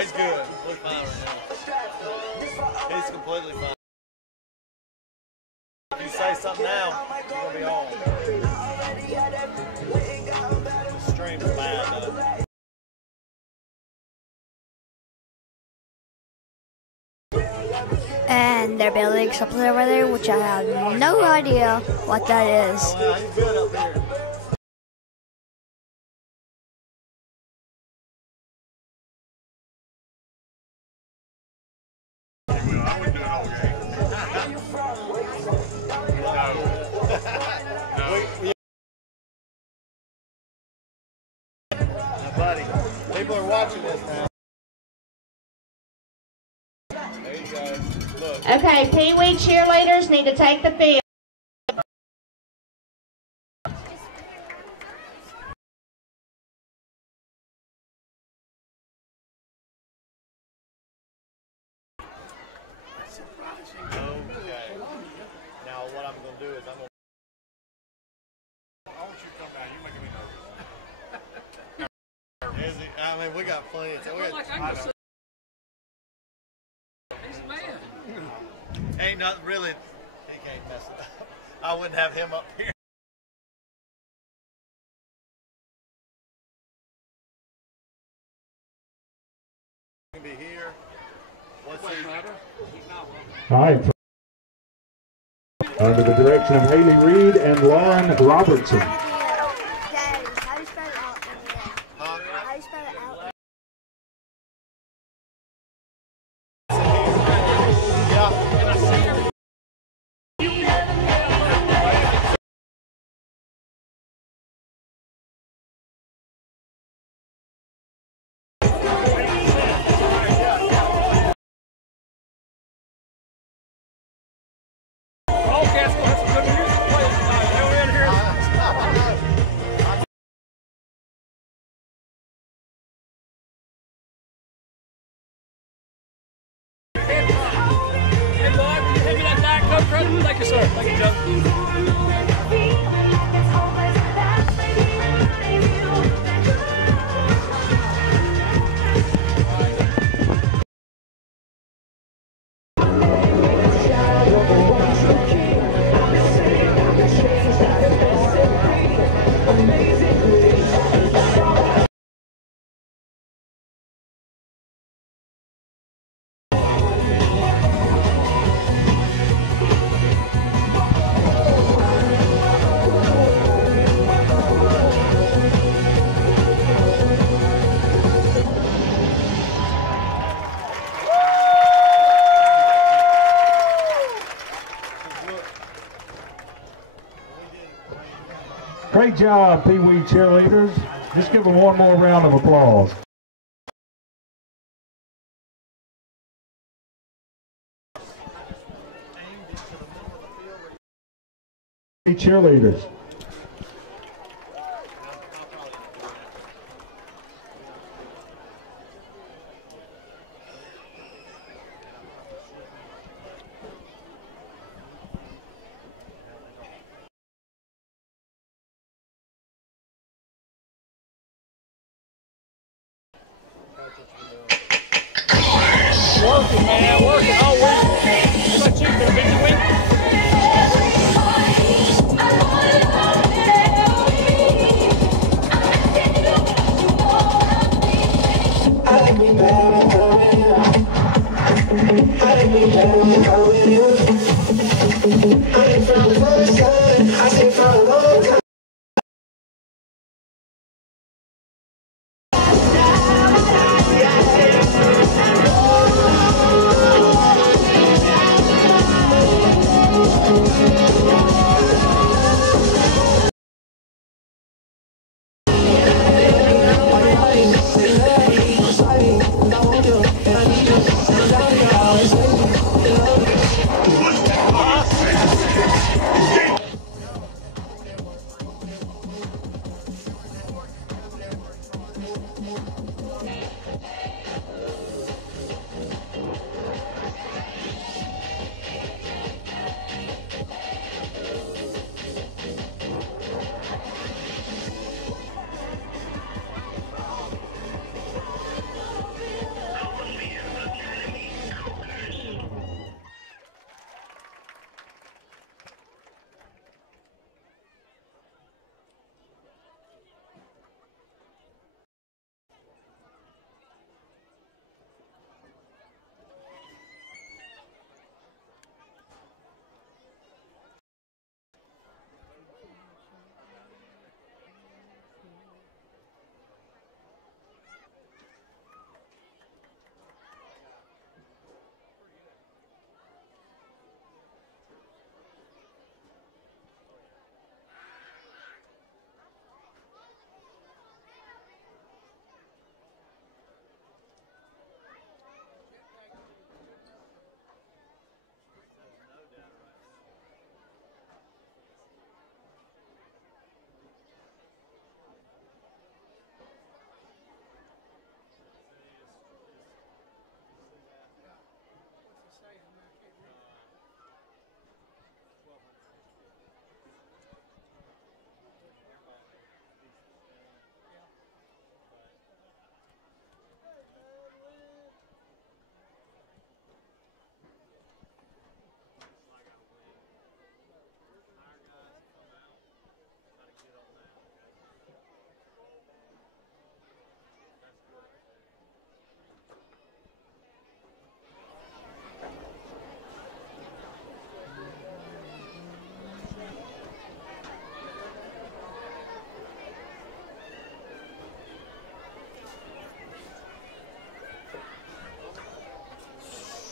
he's good. He's fine right now. He's completely fine. If you say something now, you're going to be on. The stream's bad, though. And they're building something over there, which I have no idea what that is. Oh, wow, he's good up here. Now, buddy, people are watching this now. There you go. Look. Okay, Pee Wee cheerleaders need to take the field. Okay. Now what I'm going to do is I'm going to... I want you to come down. You're making me nervous. Is he? I mean, we got plenty of time. He's a man. Ain't nothing really... He can't mess it up. I wouldn't have him up here. He can be here. What's he? All right. Under the direction of Haley Reed and Lauren Robertson. Daddy, how do you spell it out? How do you spell it out? Broadcast will have some good music playing tonight. We're in here. Hey, Bob, can you hand me that Diet Coke credit? Thank you, sir. Thank you, Joe. Great job, Pee Wee cheerleaders. Just give them one more round of applause. Cheerleaders. Working, man, working all week. What about you? Been a busy week?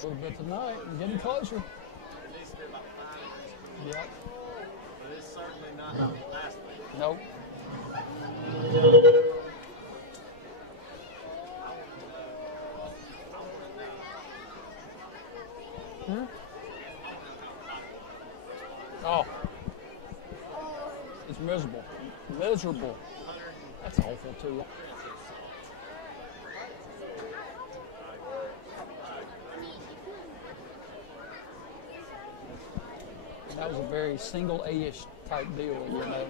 little bit tonight. We're getting closer. It needs to be about 5 inches. Yep. But it's certainly not like last week. Nope. Oh. It's miserable. Miserable. That's awful, too. That was a very single A-ish type deal, you know.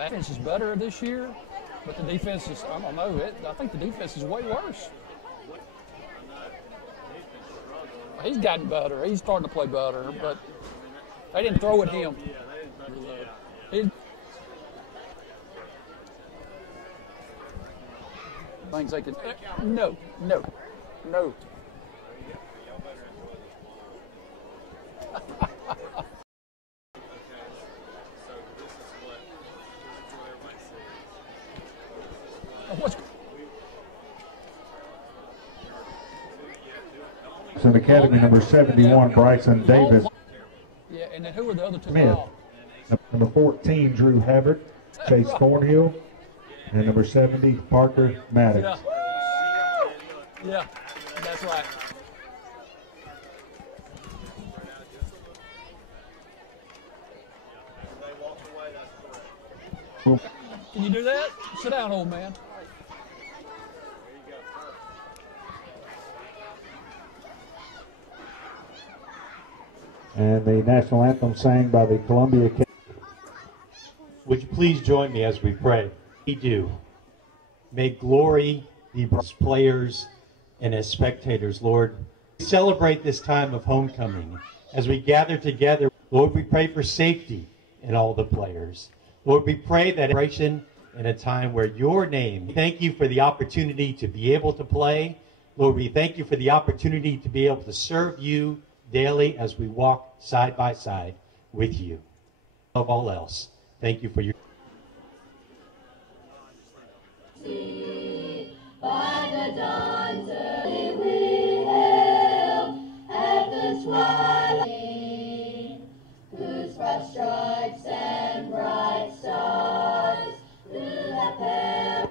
Offense is better this year, but the defense is, I don't know, I think the defense is way worse. He's gotten better. He's starting to play better, but they didn't throw at him. Things they can, no. Simpson Academy, number 71, Bryson Davis. Yeah, and then who were the other two? Smith. Number 14, Drew Havert, Chase Thornhill, and number 70, Parker Maddox. Yeah, that's right. Can you do that? Sit down, old man. And the national anthem sang by the Columbia Academy. Would you please join me as we pray? We do. May glory be brought as players and as spectators, Lord. Celebrate this time of homecoming. As we gather together, Lord, we pray for safety in all the players. Lord, we pray that celebration in a time where your name, thank you for the opportunity to be able to play. Lord, we thank you for the opportunity to be able to serve you daily as we walk side by side with you. Above all else, thank you for your... By the dawn's early we hail at the twilight, whose rough stripes and bright stars through the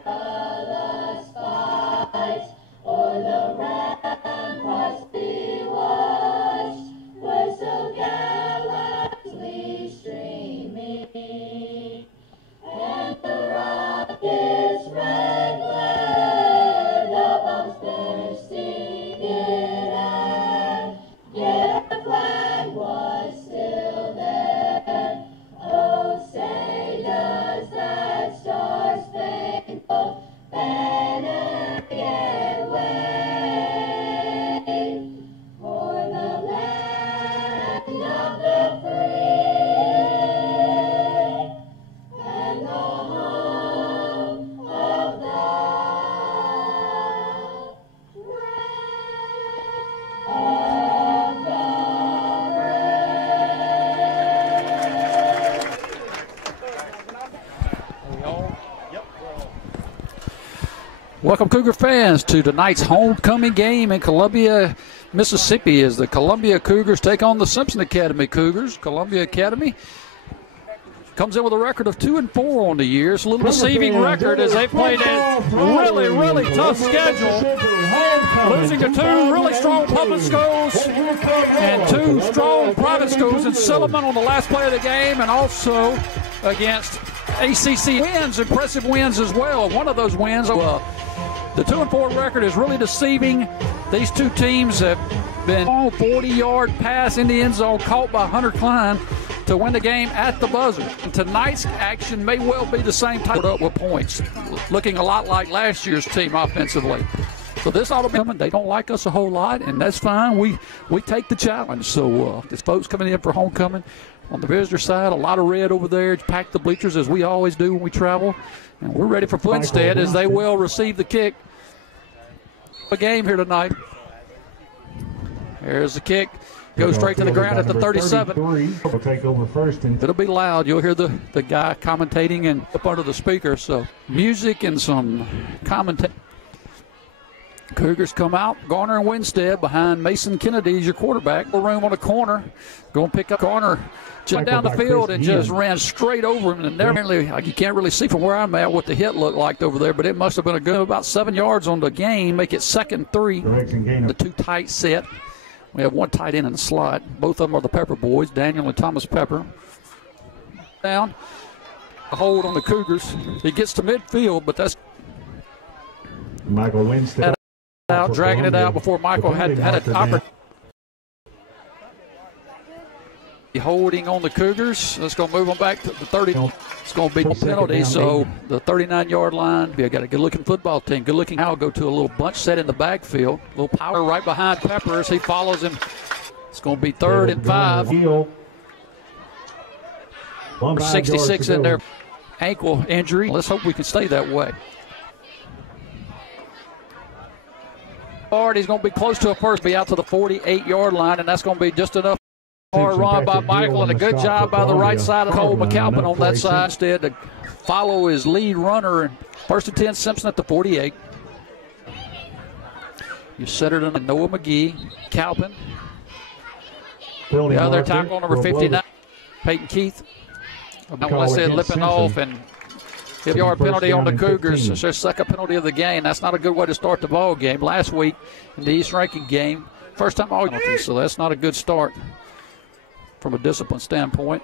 perilous fight o'er the ramparts be watched, were so gallantly streaming, and the rocket's red glare, the bombs bursting in air, yet the flag was still there. Oh, say does that star-spangled banner yet wave for the land of the free and the home of the Welcome, Cougar fans, to tonight's homecoming game in Columbia, Mississippi, as the Columbia Cougars take on the Simpson Academy Cougars. Columbia Academy comes in with a record of 2-4 on the year. It's a little deceiving record as they played a really tough schedule, losing to two really strong public schools and two strong private schools in Silliman on the last play of the game, and also against ACC wins, impressive wins as well. One of those wins, the 2-4 record is really deceiving. These two teams have been 40-yard pass in the end zone caught by Hunter Klein. to win the game at the buzzer. And tonight's action may well be the same type up with points, looking a lot like last year's team offensively. So this ought to be coming. They don't like us a whole lot, and that's fine. We take the challenge. So there's folks coming in for homecoming. On the visitor side, a lot of red over there. Pack the bleachers as we always do when we travel. And we're ready for Winstead as they will receive the kick. A game here tonight. There's the kick. Goes straight to the ground at the 37. Will take over first. It'll be loud. You'll hear the guy commentating and up under the speaker. So music and some commentating. Cougars come out. Garner and Winstead behind Mason Kennedy as your quarterback. Room on the corner. Going to pick up Garner. Just down the field and just ran straight over him. And you can't really see from where I'm at what the hit looked like over there, but it must have been a good about 7 yards on the gain. Make it 2nd and 3. The two tight set. We have one tight end in the slot. Both of them are the Pepper boys, Daniel and Thomas Pepper. Down. A hold on the Cougars. He gets to midfield, but that's Michael Winstead out, dragging it out before Michael had an opportunity. Holding on the Cougars. That's going to move them back to the 30. It's going to be a penalty, so the 39-yard line. We got a good-looking football team. Good-looking. Now go to a little bunch set in the backfield. A little power right behind Pepper as he follows him. It's going to be 3rd and 5. 66 in there. Ankle injury. Let's hope we can stay that way. He's going to be close to a first, be out to the 48-yard line, and that's going to be just enough. Hard run by Michael and a good job by the right side of Cole McAlpin on that side instead to follow his lead runner. 1st and 10, Simpson at the 48. You centered on Noah McGee, Calpin. The other tackle, number 59, Peyton Keith. I said lipping off and 5-yard penalty on the Cougars. It's their 2nd penalty of the game. That's not a good way to start the ball game. Last week in the East Ranking game, first time all penalties, so that's not a good start from a discipline standpoint.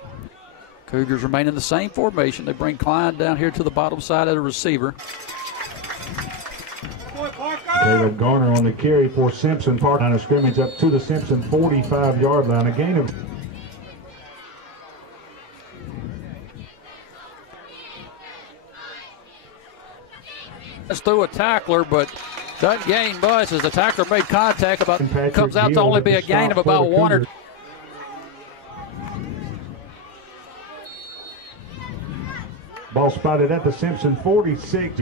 Cougars remain in the same formation. They bring Klein down here to the bottom side of the receiver. David Garner on the carry for Simpson. Park line of scrimmage up to the Simpson 45-yard line. A gain of through a tackler, but that gain bus as the tackler made contact comes out to only be a gain of about 1 or 2. Ball spotted at the Simpson 46.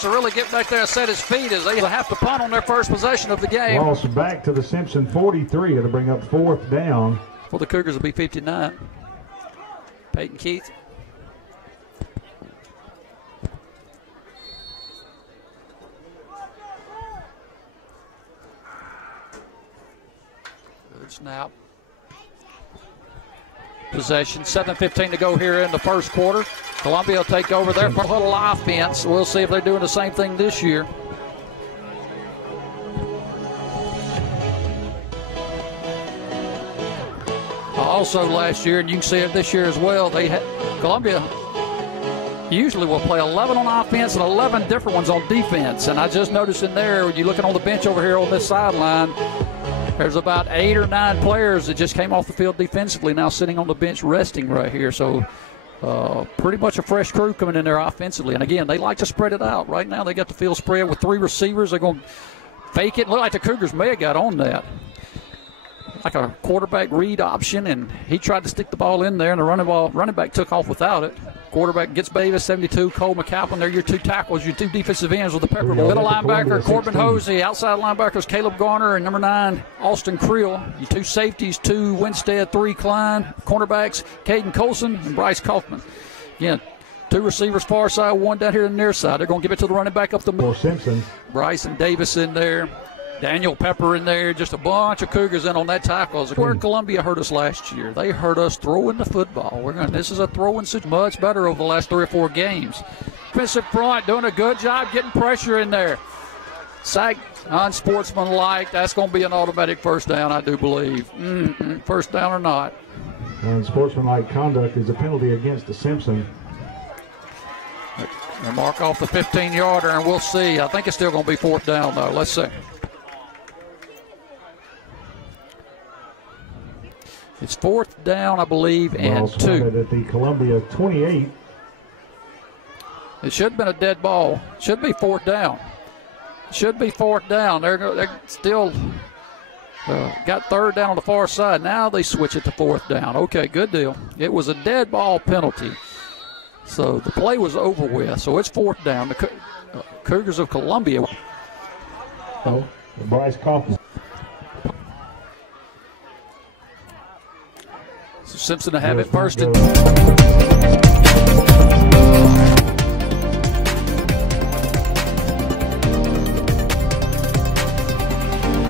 To really get back there and set his feet as they have to punt on their first possession of the game. Ball's back to the Simpson 43. It'll bring up 4th down. For the Cougars will be 59. Peyton Keith. Good snap. Possession, 7:15 to go here in the first quarter. Columbia will take over their little offense. We'll see if they're doing the same thing this year. Also last year, and you can see it this year as well, Columbia usually will play 11 on offense and 11 different ones on defense. And I just noticed in there, when you're looking on the bench over here on this sideline, there's about 8 or 9 players that just came off the field defensively now sitting on the bench resting right here. So pretty much a fresh crew coming in there offensively. And, again, they like to spread it out. Right now they got the field spread with 3 receivers. They're going to fake it. Look like the Cougars may have got on that. Like a quarterback read option, and he tried to stick the ball in there, and the running back took off without it. Quarterback gets Davis, 72. Cole McAlpin, they're your 2 tackles, your 2 defensive ends with the Pepper. Middle linebacker, Corbin Hosey. Outside linebackers, Caleb Garner, and number 9, Austin Creel. Your 2 safeties, 2 Winstead, 3 Klein. Cornerbacks, Caden Colson and Bryce Kaufman. Again, 2 receivers far side, 1 down here on the near side. They're going to give it to the running back up the middle. Simpson. Bryce and Davis in there. Daniel Pepper in there, just a bunch of Cougars in on that tackle. Where Columbia hurt us last year. They hurt us throwing the football. This is a throwing situation much better over the last 3 or 4 games. Defensive front doing a good job getting pressure in there. Sack unsportsmanlike. That's going to be an automatic first down, I do believe. First down or not. Unsportsmanlike conduct is a penalty against the Simpson. They'll mark off the 15-yarder, and we'll see. I think it's still going to be 4th down, though. Let's see. It's 4th down, I believe, and 2. At the Columbia 28. It should have been a dead ball. Should be 4th down. Should be 4th down. They're still got 3rd down on the far side. Now they switch it to 4th down. Okay, good deal. It was a dead ball penalty. So the play was over with. So it's 4th down. The Cougars of Columbia. Oh, Bryce Kaufman. So Simpson to have it first.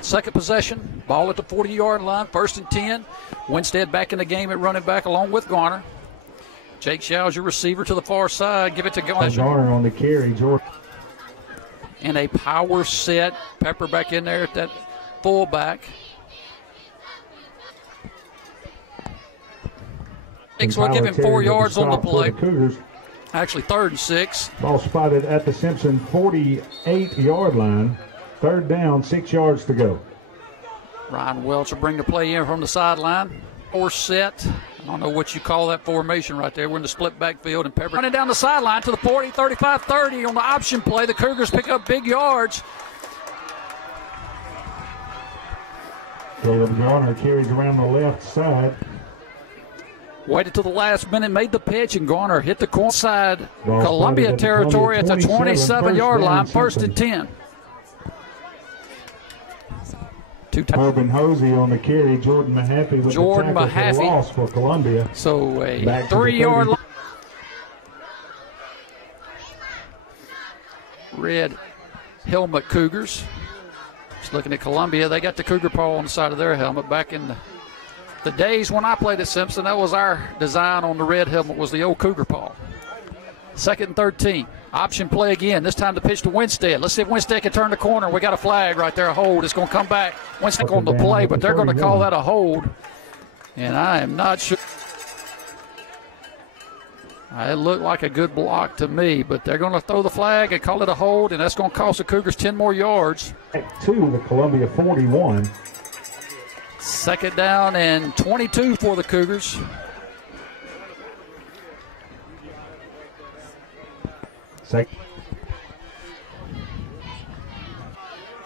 Second possession, ball at the 40-yard line, 1st and 10. Winstead back in the game at running back along with Garner. Jake Show's your receiver to the far side. Give it to Garner. Garner on the carry, Jordan. And a power set. Pepper back in there at that fullback. We'll give him 4 yards on the play. Actually, 3rd and 6. Ball spotted at the Simpson 48-yard line. 3rd down, 6 yards to go. Ryan Welch will bring the play in from the sideline. 4 set. I don't know what you call that formation right there. We're in the split backfield, and Pepper running down the sideline to the 40, 35, 30 on the option play. The Cougars pick up big yards. Caleb Garner carries around the left side. Waited till the last minute, made the pitch, and Garner hit the corner side. Columbia territory at the 27-yard line, 1st and 10. Urban Hosey on the carry. Jordan Mahaffey with the tackle for loss for Columbia. So a 3-yard line. Red helmet Cougars. Just looking at Columbia, they got the Cougar paw on the side of their helmet. Back in the days when I played at Simpson, that was our design on the red helmet, was the old Cougar paw. 2nd and 13. Option play again. This time the pitch to Winstead. Let's see if Winstead can turn the corner. We got a flag right there, a hold. It's going to come back. Winstead on the play, but they're going to call that a hold. And I am not sure. It looked like a good block to me, but they're going to throw the flag and call it a hold, and that's going to cost the Cougars 10 more yards. To the Columbia 41. 2nd down and 22 for the Cougars.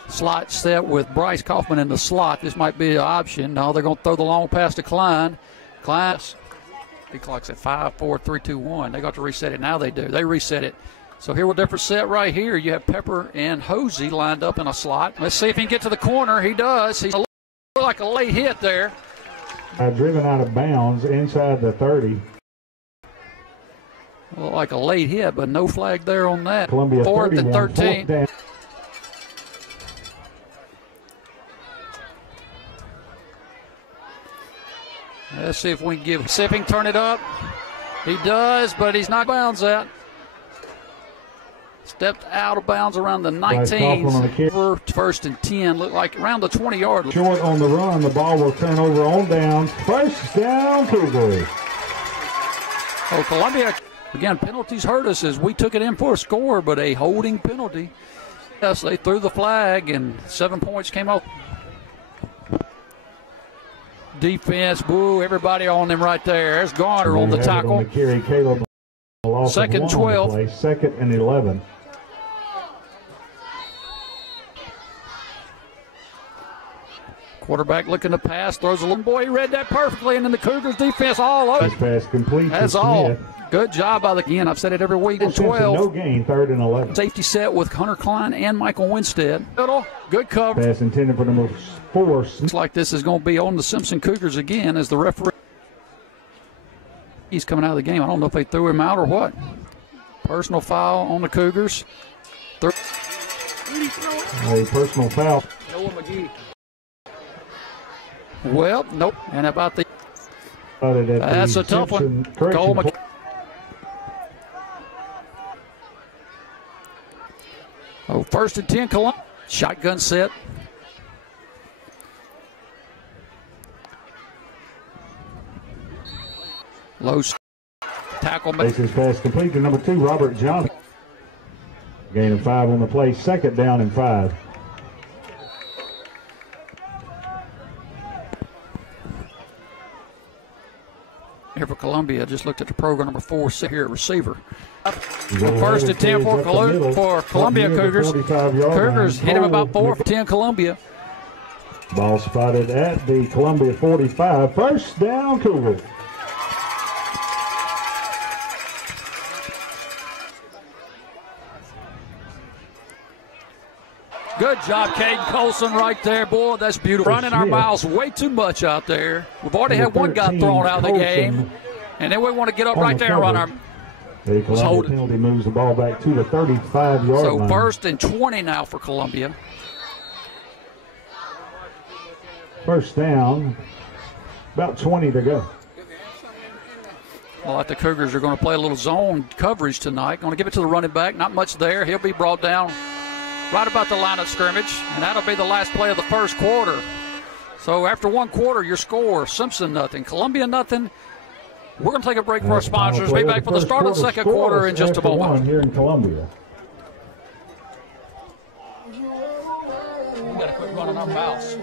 Slot set with Bryce Kaufman in the slot. This might be an option. No, they're going to throw the long pass to Klein. Klein, he clocks at 5, 4, 3, 2, 1. They got to reset it. Now they do. They reset it. So here with a different set right here. You have Pepper and Hosey lined up in a slot. Let's see if he can get to the corner. He does. He's like a late hit there. Driven out of bounds inside the 30. Well, like a late hit, but no flag there on that. Columbia 4th and 13. Let's see if we can give Sipping turn it up. He does, but he's not bounds that. Stepped out of bounds around the 19. 1st and 10. Looked like around the 20-yard line. Short on the run. The ball will turn over on down. 1st down, Cougars. Oh, Columbia. Again, penalties hurt us as we took it in for a score, but a holding penalty. Yes, they threw the flag, and 7 points came out. Defense, boo, everybody on them right there. There's Garner on the tackle. On the carry, Caleb, 2nd and 12. 2nd and 11. Quarterback looking to pass, throws a little boy. He read that perfectly, and then the Cougars defense all over. Pass complete. That's all. Good job by the, again, I've said it every week. 12. No gain, 3rd and 11. Safety set with Hunter Klein and Michael Winstead. Good cover. Pass intended for number 4. Looks like this is going to be on the Simpson Cougars again as the referee. He's coming out of the game. I don't know if they threw him out or what. Personal foul on the Cougars. A personal foul. Noah McGee. Well, nope. And about the. That's a tough one. Cole McGee. Oh, 1st and 10, Columbia. Shotgun set. Low tackle. Bases pass complete to number 2, Robert Johnson. Gain of 5 on the play, 2nd down and 5. Here for Columbia, just looked at the program number 4 here, receiver. First and 10 for Columbia Cougars. Cougars hit him about 4 for 10 Columbia. Ball spotted at the Columbia 45. First down, Cougars. Good job, Caden Colson right there. Boy, that's beautiful. Running our miles way too much out there. We've already had one guy thrown out of the game. And then we want to get up right there and run our... The Columbia penalty moves the ball back to the 35-yard line. So first and 20 now for Columbia. First down, about 20 to go. Well, like the Cougars are going to play a little zone coverage tonight. Going to give it to the running back. Not much there. He'll be brought down right about the line of scrimmage, and that'll be the last play of the first quarter. So after one quarter, your score, Simpson nothing, Columbia nothing. We're going to take a break for our sponsors. Be back for the start of the second quarter in just a moment. Here in Columbia. We got to quit running our mouths.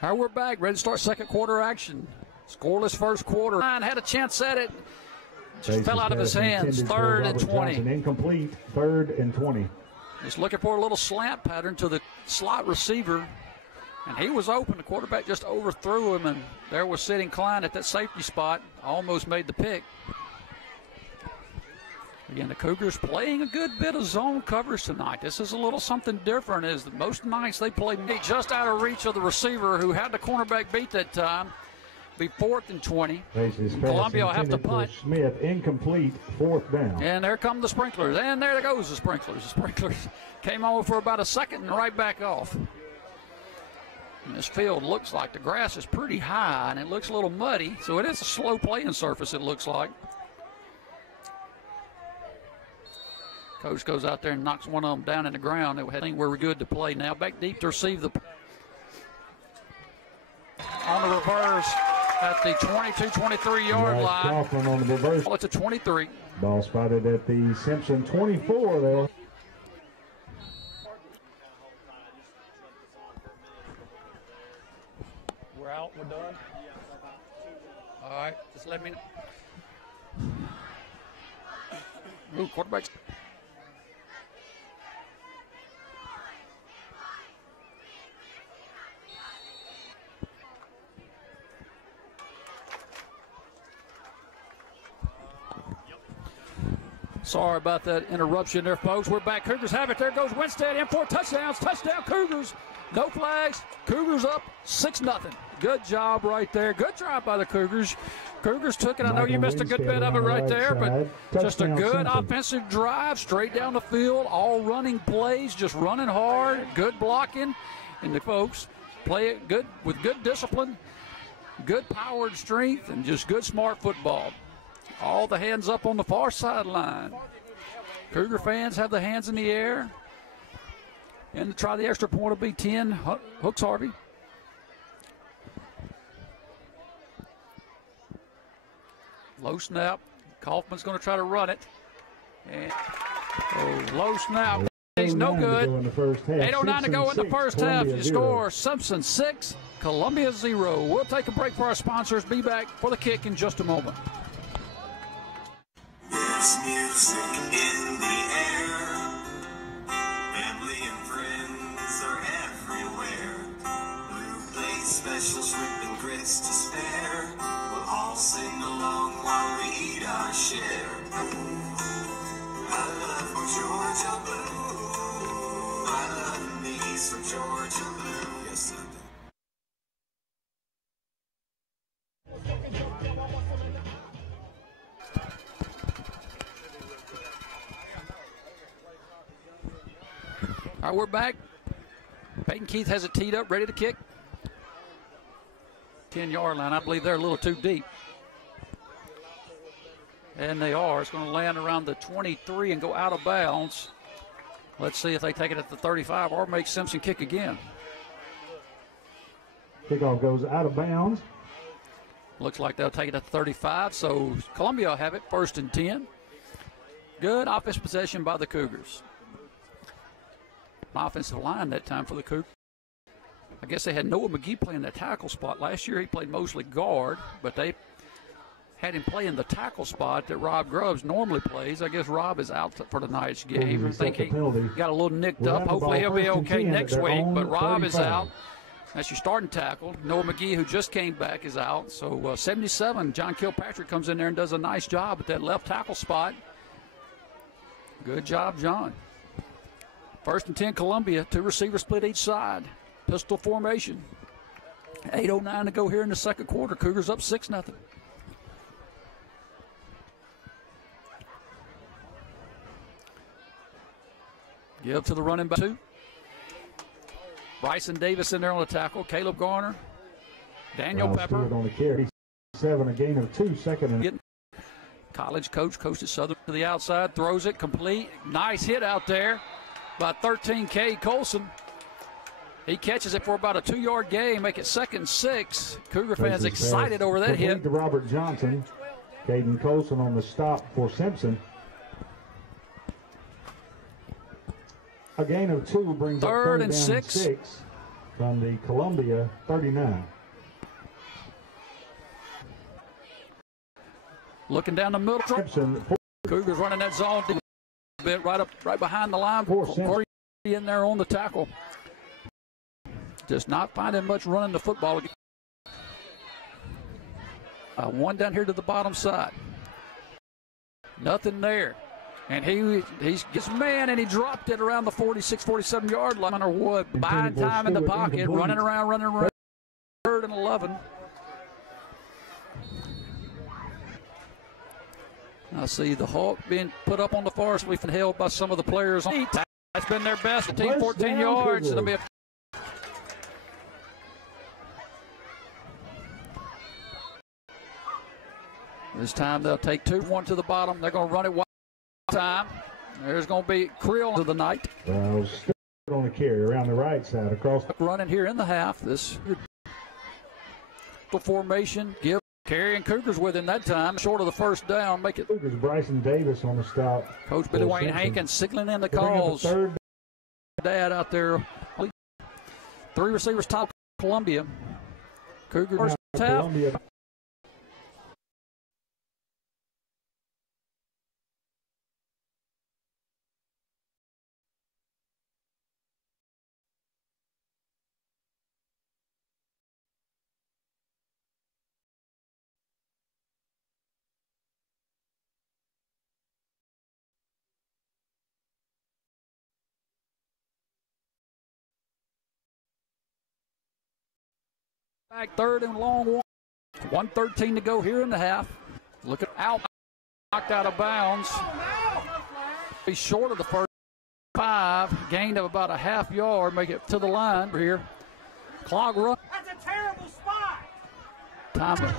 All right, we're back, ready to start second quarter action. Scoreless first quarter. Had a chance at it. Just fell out of his hands. 3rd and 20. Incomplete, 3rd and 20. Just looking for a little slant pattern to the slot receiver. And he was open. The quarterback just overthrew him, and there was sitting Klein at that safety spot. Almost made the pick. Again, the Cougars playing a good bit of zone coverage tonight. This is a little something different. Is that most nights they play just out of reach of the receiver who had the cornerback beat that time. Be 4th and 20. Columbia will have to punt. Smith incomplete, 4th down. And there come the sprinklers. And there goes the sprinklers. The sprinklers came on for about a second and right back off. And this field looks like the grass is pretty high and it looks a little muddy. So it is a slow playing surface, it looks like. Coach goes out there and knocks one of them down in the ground. I think we're good to play now. Back deep to receive the on the reverse at the 22-23-yard line. On the reverse. It's a 23. Ball spotted at the Simpson 24 there. We're out. We're done. All right. Just let me know. Ooh, quarterback. Sorry about that interruption there, folks. We're back. Cougars have it. There goes Winstead in for touchdowns. Touchdown, Cougars. No flags. Cougars up 6-0. Good job right there. Good job by the Cougars. Cougars took it. I know you missed a good bit of it right there, but just a good offensive drive straight down the field. All running plays, just running hard. Good blocking. And the folks play it good with good discipline, good power and strength, and just good smart football. All the hands up on the far sideline. Cougar fans have the hands in the air. And to try the extra point will be 10. Hooks Harvey. Low snap. Kaufman's going to try to run it. And low snap. He's no good. 8:09 to go in the first half. You score Simpson 6, Columbia 0. We'll take a break for our sponsors. Be back for the kick in just a moment. There's music in the air, family and friends All right, we're back. Peyton Keith has it teed up, ready to kick. 10-yard line. I believe they're a little too deep. And they are. It's going to land around the 23 and go out of bounds. Let's see if they take it at the 35 or make Simpson kick again. Kickoff goes out of bounds. Looks like they'll take it at the 35, so Columbia will have it, 1st and 10. Good offensive possession by the Cougars. Offensive line that time for the Cougars. I guess they had Noah McGee playing the tackle spot. Last year he played mostly guard, but they had him play in the tackle spot that Rob Grubbs normally plays. I guess Rob is out for tonight's game. I think he got a little nicked up. Hopefully he'll be okay next week, but Rob is out. That's your starting tackle. Noah McGee, who just came back, is out. So 77, John Kilpatrick comes in there and does a nice job at that left tackle spot. Good job, John. 1st and 10, Columbia. 2 receivers split each side. Pistol formation. 8:09 to go here in the second quarter. Cougars up 6-0. Give to the running back 2. Bryson Davis in there on the tackle. Caleb Garner. Daniel Pepper. On the carry. 7, a gain of 2, 2nd and college coach at Southern to the outside. Throws it complete. Nice hit out there by 13K Colson. He catches it for about a 2-yard gain, make it 2nd and 6. Cougar fans excited over that hit. To Robert Johnson. Caden Colson on the stop for Simpson. A gain of 2 brings up 3rd and 6 from the Columbia 39. Looking down the middle. Simpson. Cougars running that zone a bit right behind the line. Corey in there on the tackle. Just not finding much running the football. One down here to the bottom side. Nothing there. And he's man, and he dropped it around the 46, 47-yard line or what? Buying time in the pocket, running around. 3rd and 11. I see the Hawk being put up on the far sleeve and held by some of the players. That's been their best. 14 yards. It'll be a this time they'll take 2-1 to the bottom. They're going to run it one time. There's going to be Creel to the night. On the carry around the right side across. Running here in the half. This formation. Give carry and Cougars with him that time. Short of the 1st down. Make it. Cougars Bryson Davis on the stop. Coach Billy Wayne Hankins signaling in the calls. Dad out there. 3 receivers top Columbia. Cougars half. Back 3rd and long. 1:13 to go here in the half. Look at out. Knocked out of bounds. He's short of the 1st 5. Gained of about a half yard. Make it to the line here. Clock run. That's a terrible spot. Time.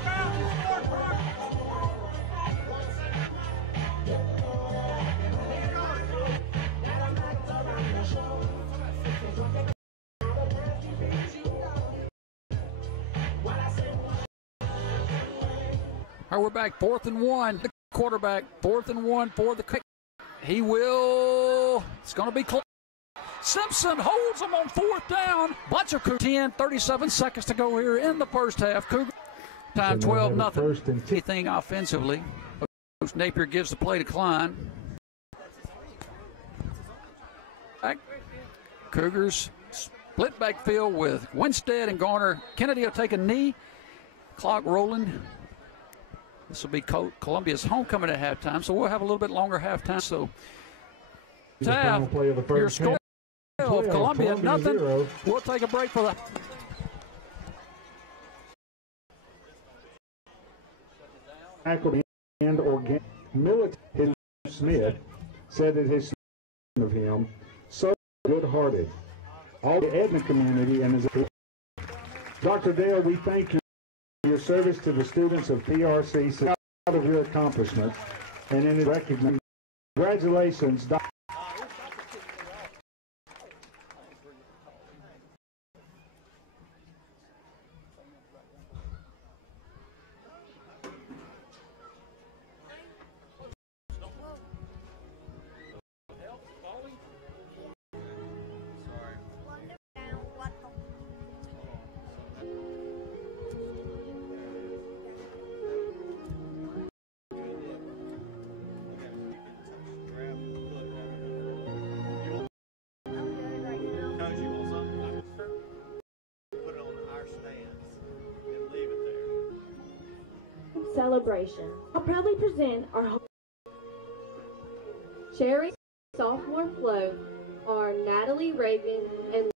All right, we're back 4th and 1. The quarterback, 4th and 1 for the kick. He will. It's going to be close. Simpson holds him on 4th down. Bunch of 10, 37 seconds to go here in the first half. Cougar time 12-0. Anything offensively. Coach Napier gives the play to Klein. Back. Cougars split backfield with Winstead and Garner. Kennedy will take a knee. Clock rolling. This will be Columbia's homecoming at halftime, so we'll have a little bit longer halftime. So, Taft, your score of Columbia, nothing. 0. We'll take a break for the. Faculty and organic military Smith said that his of him so good-hearted. All the Edmond community and his Dr. Dale, we thank you for your service to the students of PRC. So proud of your accomplishments and in recognition. Congratulations, Dr. Celebration. I'll proudly present our Cherry sophomore float are Natalie Raven and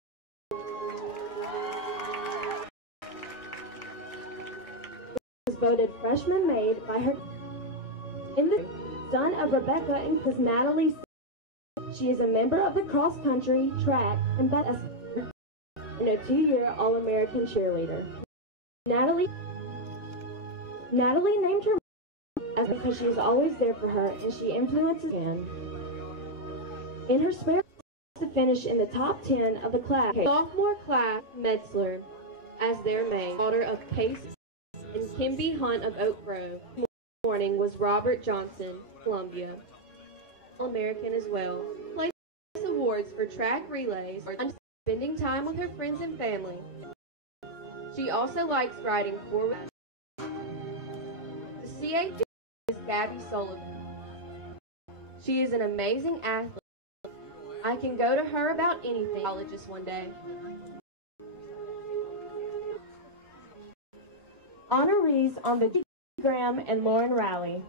was voted freshman maid by her in the son of Rebecca and was Natalie. She is a member of the cross country, track, and basketball and a 2-year All-American cheerleader. Natalie named her as because she is always there for her and she influences him. In her spare to finish in the top 10 of the class. Sophomore class Metzler as their maid. Daughter of Pace and Kimby Hunt of Oak Grove. Morning was Robert Johnson, Columbia. All-American as well. Place awards for track relays and spending time with her friends and family. She also likes riding forward. The CA is Gabby Sullivan. She is an amazing athlete. I can go to her about anything. Colleges one day. Honorees on the Graham and Lauren Rally.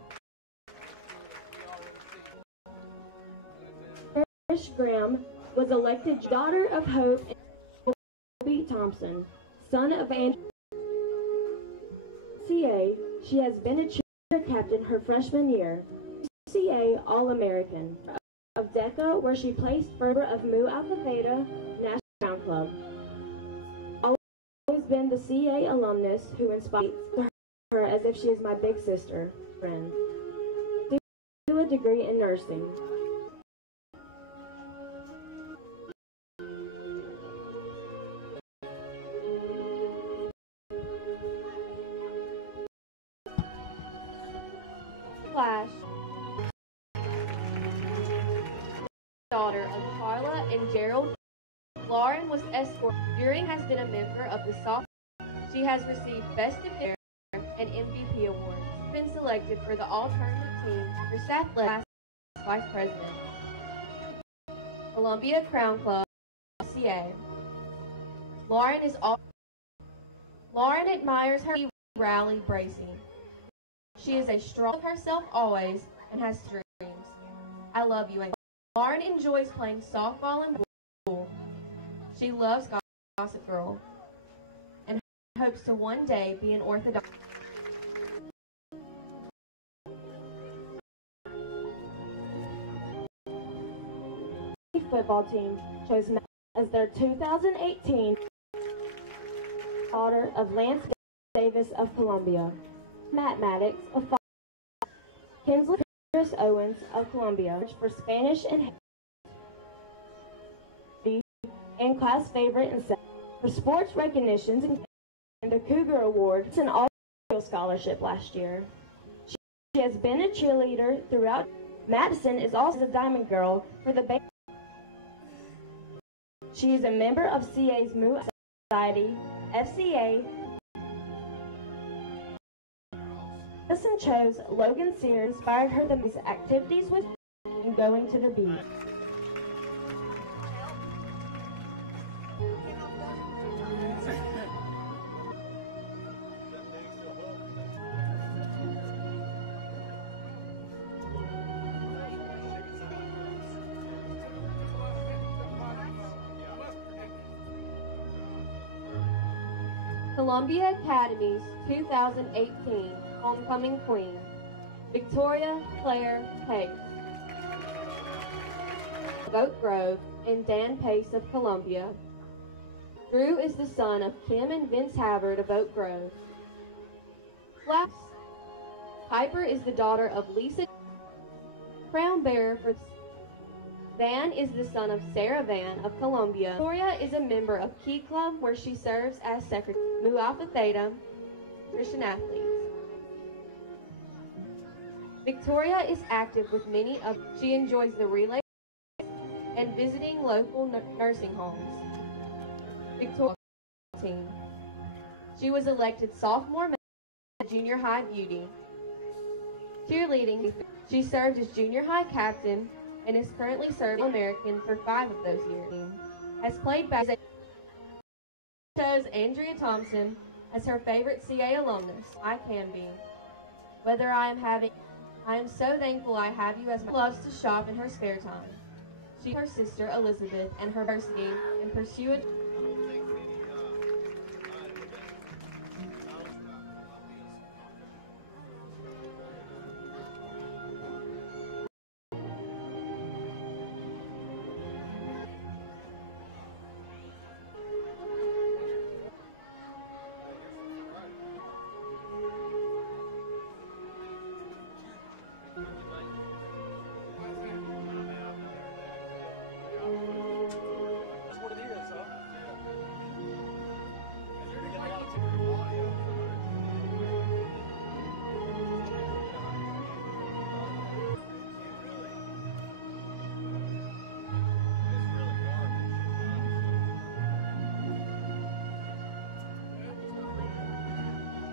Trish Graham was elected daughter of Hope and Colby Thompson, son of Andrew. CA, she has been a cheer captain her freshman year. CA All-American of DECA, where she placed member of Mu Alpha Theta National Crown Club. Always been the CA alumnus who inspires her as if she is my big sister friend. Do a degree in nursing. Flash. Daughter of Carla and Gerald. Lauren was escorted. During has been a member of the soft. She has received Best of Their and MVP awards. Been selected for the all-tournament team for Sathletics Vice President. Columbia Crown Club, SCA. Lauren admires her rally bracing. She is a strong herself always and has dreams. I love you. Lauren enjoys playing softball and pool. She loves Gossip Girl and hopes to one day be an Orthodox. Football team chose Matt as their 2018 daughter of Lance Davis of Columbia, Matt Maddox of Fox, Kinsley Chris Owens of Columbia for Spanish and class favorite and for sports recognitions and the Cougar Award. It's an all scholarship last year. She has been a cheerleader throughout. Madison is also a Diamond Girl for the. She is a member of CA's Mu Society, FCA. Madison chose Logan Sears, inspired her the most activities with and going to the beach. Columbia Academy's 2018 Homecoming Queen, Victoria Claire Pace of Oak Grove and Dan Pace of Columbia. Drew is the son of Kim and Vince Havard of Oak Grove. Flaps. Piper is the daughter of Lisa. Crown bearer for Van is the son of Sarah Van of Columbia. Victoria is a member of Key Club where she serves as secretary. Mu Alpha Theta, Christian athletes. Victoria is active with many of. She enjoys the relay and visiting local nursing homes. Victoria team. She was elected sophomore junior high beauty. Cheerleading. She served as junior high captain and is currently serving American for 5 of those years. Has played basketball. Chose Andrea Thompson as her favorite CA alumnus. I can be. Whether I am so thankful I have you as my loves to shop in her spare time. She, her sister Elizabeth, and her university and pursue it.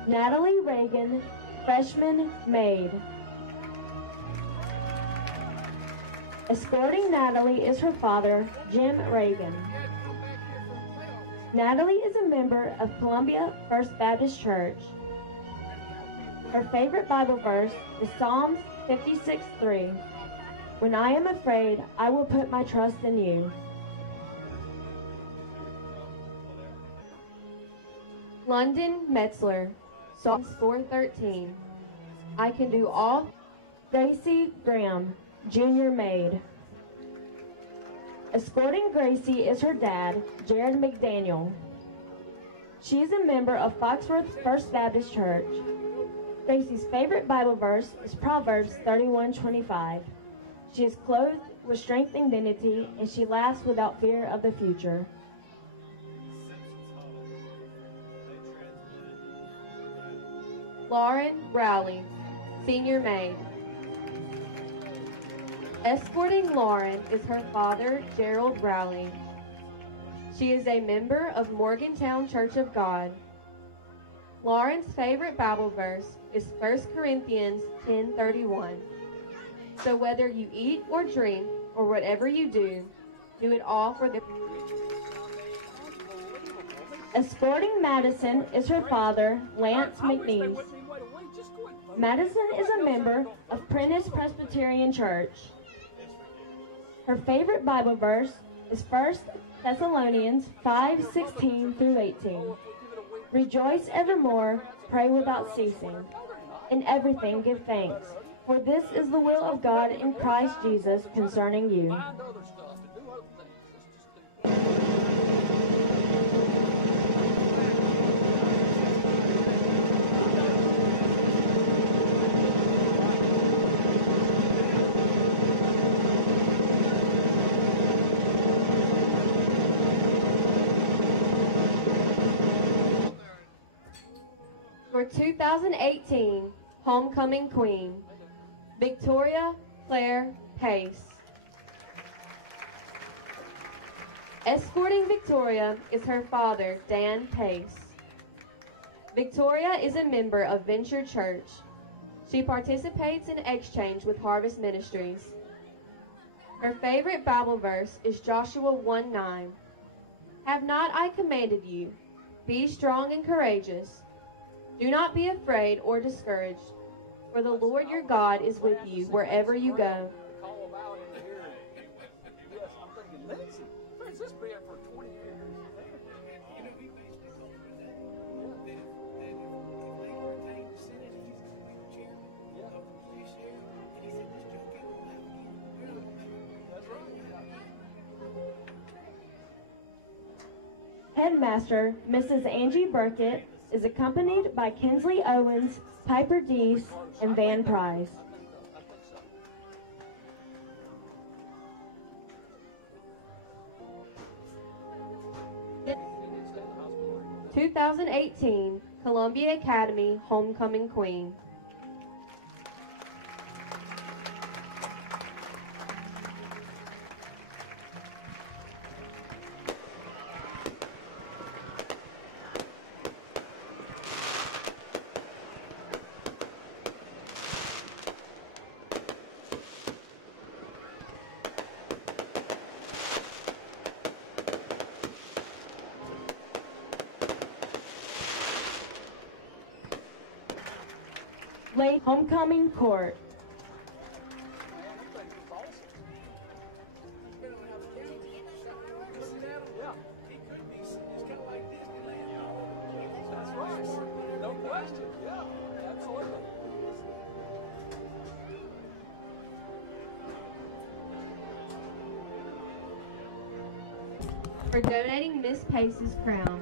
Natalie Reagan, freshman maid. Escorting Natalie is her father, Jim Reagan. Natalie is a member of Columbia First Baptist Church. Her favorite Bible verse is Psalms 56:3. When I am afraid, I will put my trust in you. London Metzler, Psalms 4:13. I can do all. Gracie Graham, junior maid. Escorting Gracie is her dad, Jared McDaniel. She is a member of Foxworth First Baptist Church. Gracie's favorite Bible verse is Proverbs 31:25. She is clothed with strength and dignity, and she laughs without fear of the future. Lauren Rowley, senior maid. Escorting Lauren is her father, Gerald Rowley. She is a member of Morgantown Church of God. Lauren's favorite Bible verse is 1 Corinthians 10:31. So whether you eat or drink or whatever you do it all for the... Escorting Madison is her father, Lance McNeese. Madison is a member of Prentice Presbyterian Church. Her favorite Bible verse is 1 Thessalonians 5:16 through 18. Rejoice evermore, pray without ceasing. In everything give thanks, for this is the will of God in Christ Jesus concerning you. For 2018 Homecoming Queen, Victoria Claire Pace. Escorting Victoria is her father, Dan Pace. Victoria is a member of Venture Church. She participates in Exchange with Harvest Ministries. Her favorite Bible verse is Joshua 1:9. Have not I commanded you? Be strong and courageous. Do not be afraid or discouraged, for the Lord your God is with you wherever you go. Headmaster, Mrs. Angie Burkett, is accompanied by Kinsley Owens, Piper Deese, and Van Price. The 2018 Columbia Academy Homecoming Queen. Late homecoming court. For donating Miss Pace's crown.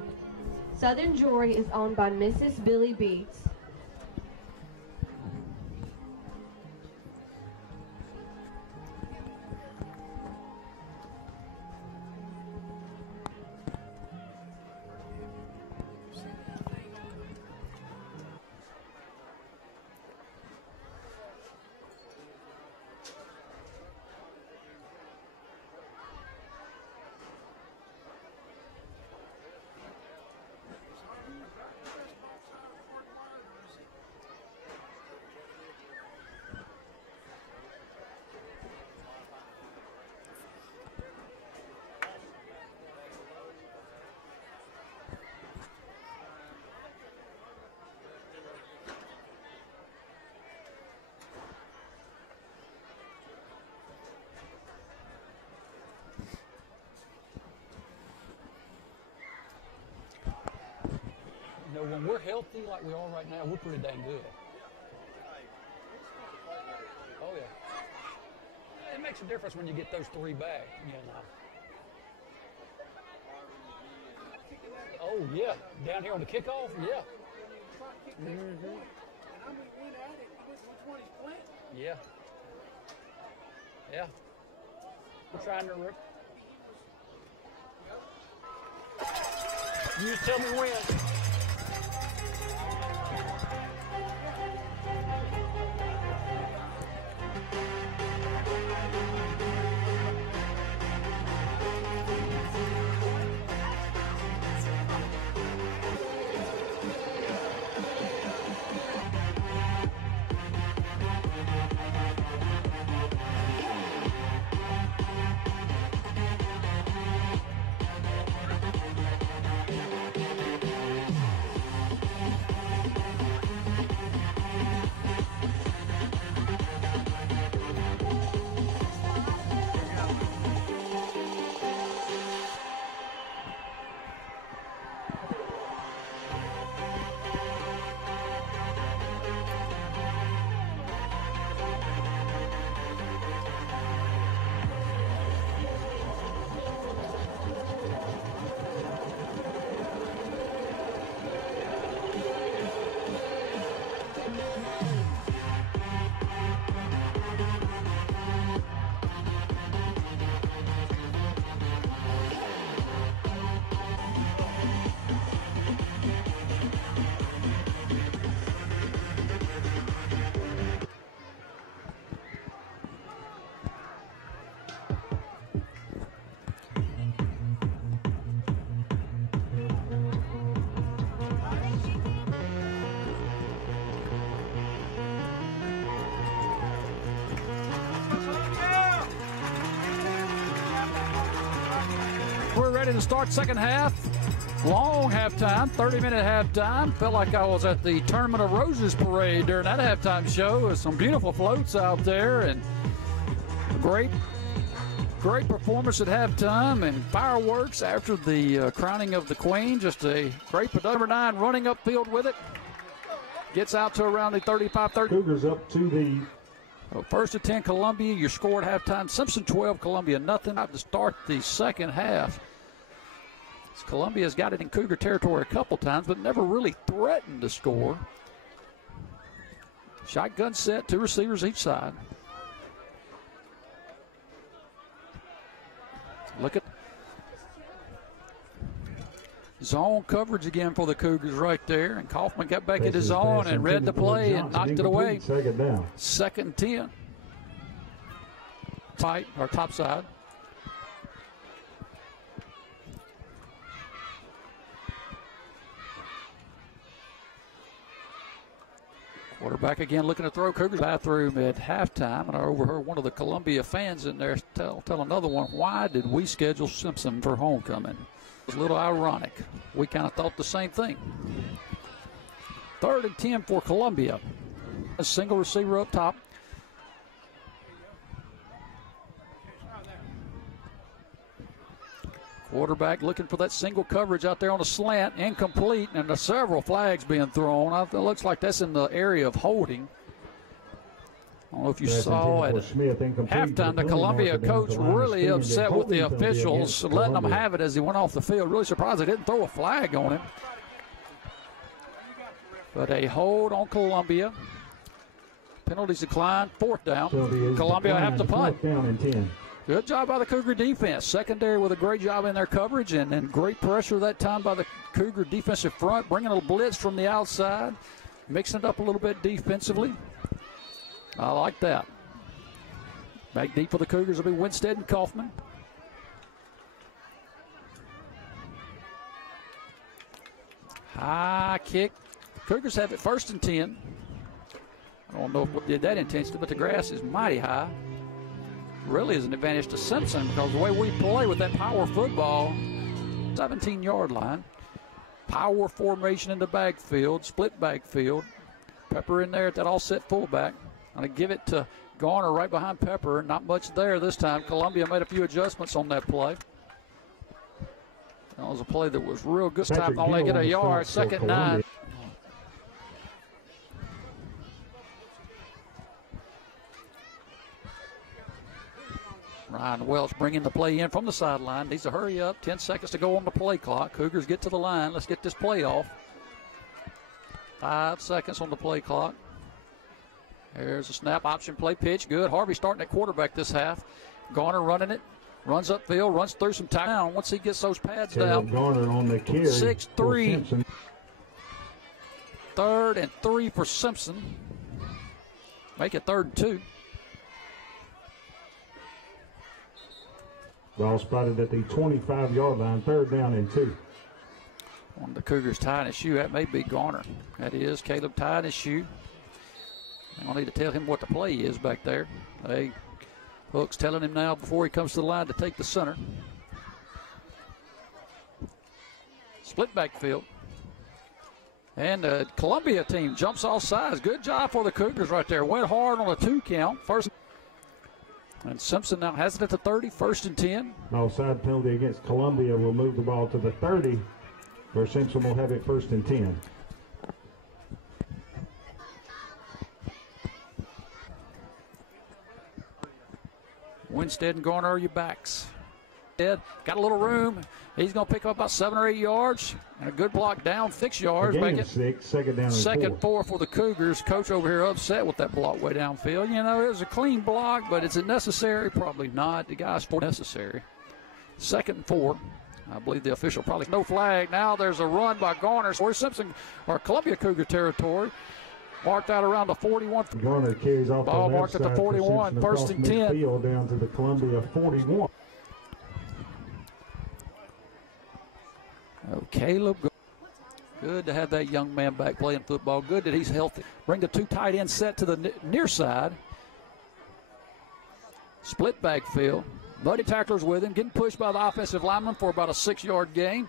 Southern Jewelry is owned by Mrs. Billy Beats. You know, when we're healthy like we are right now, we're pretty dang good. Oh, yeah. It makes a difference when you get those three back, you know. Oh, yeah. Down here on the kickoff, yeah. Mm-hmm. Yeah. Yeah. We're trying to rip. You just tell me when. We're ready to start second half. Long halftime, 30-minute halftime. Felt like I was at the Tournament of Roses parade during that halftime show. With some beautiful floats out there and great performance at halftime and fireworks after the crowning of the Queen. Just a great production. Number 9 running upfield with it. Gets out to around the 35-30. Cougars up to the First and 10 Columbia, your score at halftime. Simpson 12, Columbia nothing. To start the second half. Columbia's got it in Cougar territory a couple times, but never really threatened to score. Shotgun set, 2 receivers each side. Look at zone coverage again for the Cougars right there. And Kaufman got back at his zone and read the play and knocked it away. Second down. 2nd and 10. Tight, or top side. Quarterback again looking to throw. Cougars bathroom at halftime, and I overheard one of the Columbia fans in there tell another one, why did we schedule Simpson for homecoming? It was a little ironic. We kind of thought the same thing. 3rd and 10 for Columbia. A single receiver up top. Quarterback looking for that single coverage out there on a slant, incomplete, and there's several flags being thrown. It looks like that's in the area of holding. I don't know if you saw at halftime, the Columbia coach really upset with the officials, letting them have it as he went off the field. Really surprised they didn't throw a flag on him. But a hold on Columbia. Penalties declined, 4th down. Columbia will have to punt. Good job by the Cougar defense. Secondary with a great job in their coverage and great pressure that time by the Cougar defensive front, bringing a blitz from the outside, mixing it up a little bit defensively. I like that. Back deep for the Cougars will be Winstead and Kaufman. High kick. Cougars have it 1st and 10. I don't know what did that intentionally, but the grass is mighty high. Really is an advantage to Simpson because the way we play with that power football, 17-yard line, power formation in the backfield, split backfield. Pepper in there at that all-set fullback. I'm going to give it to Garner right behind Pepper. Not much there this time. Columbia made a few adjustments on that play. That was a play that was real good. This time only get a yard. 2nd and 9. Ryan Welch bringing the play in from the sideline. Needs to hurry up. 10 seconds to go on the play clock. Cougars get to the line. Let's get this play off. 5 seconds on the play clock. There's a snap option play pitch. Good. Harvey starting at quarterback this half. Garner running it. Runs upfield. Runs through some time. Once he gets those pads down. Garner on the carry. 6-3. 3rd and 3 for Simpson. Make it 3rd and 2. Ball spotted at the 25-yard line, 3rd down and 2. One of the Cougars tying his shoe. That may be Garner. That is Caleb tying his shoe. I don't need to tell him what the play is back there. Hey, Hook's telling him now before he comes to the line to take the center. Split backfield. And the Columbia team jumps off sides. Good job for the Cougars right there. Went hard on a 2 count. First. And Simpson now has it at the 30, 1st and 10. Offside penalty against Columbia will move the ball to the 30, where Simpson will have it 1st and 10. Winstead and Garner are your backs. Got a little room. He's going to pick up about 7 or 8 yards. And a good block down, 6 yards. Make it 6, 2nd down and 2nd 4 for the Cougars. Coach over here upset with that block way downfield. You know, it was a clean block, but is it necessary? Probably not. The guy's for necessary. 2nd and 4. I believe the official probably no flag. Now there's a run by Garner. Or Simpson or Columbia Cougar territory. Marked out around the 41. Garner carries off ball the marked at the 41. 1st and 10. Down to the Columbia 41. Oh, Caleb, good to have that young man back playing football. Good that he's healthy. Bring the 2 tight end set to the near side. Split backfield. Buddy tacklers with him, getting pushed by the offensive lineman for about a 6-yard gain.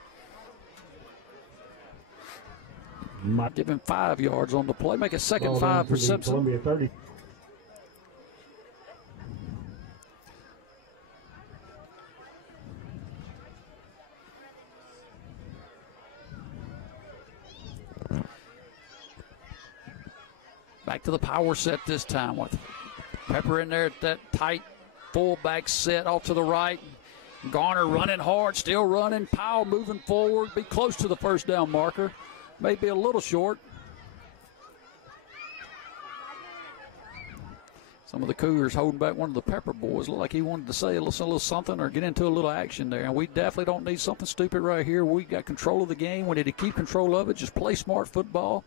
Might give him 5 yards on the play. Make it 2nd and 5 for Simpson. Columbia 30. Back to the power set this time with Pepper in there at that tight fullback set off to the right. Garner running hard, still running. Powell moving forward, be close to the first down marker. Maybe a little short. Some of the Cougars holding back one of the Pepper boys. Looked like he wanted to say a little something or get into a little action there. And we definitely don't need something stupid right here. We got control of the game. We need to keep control of it. Just play smart football.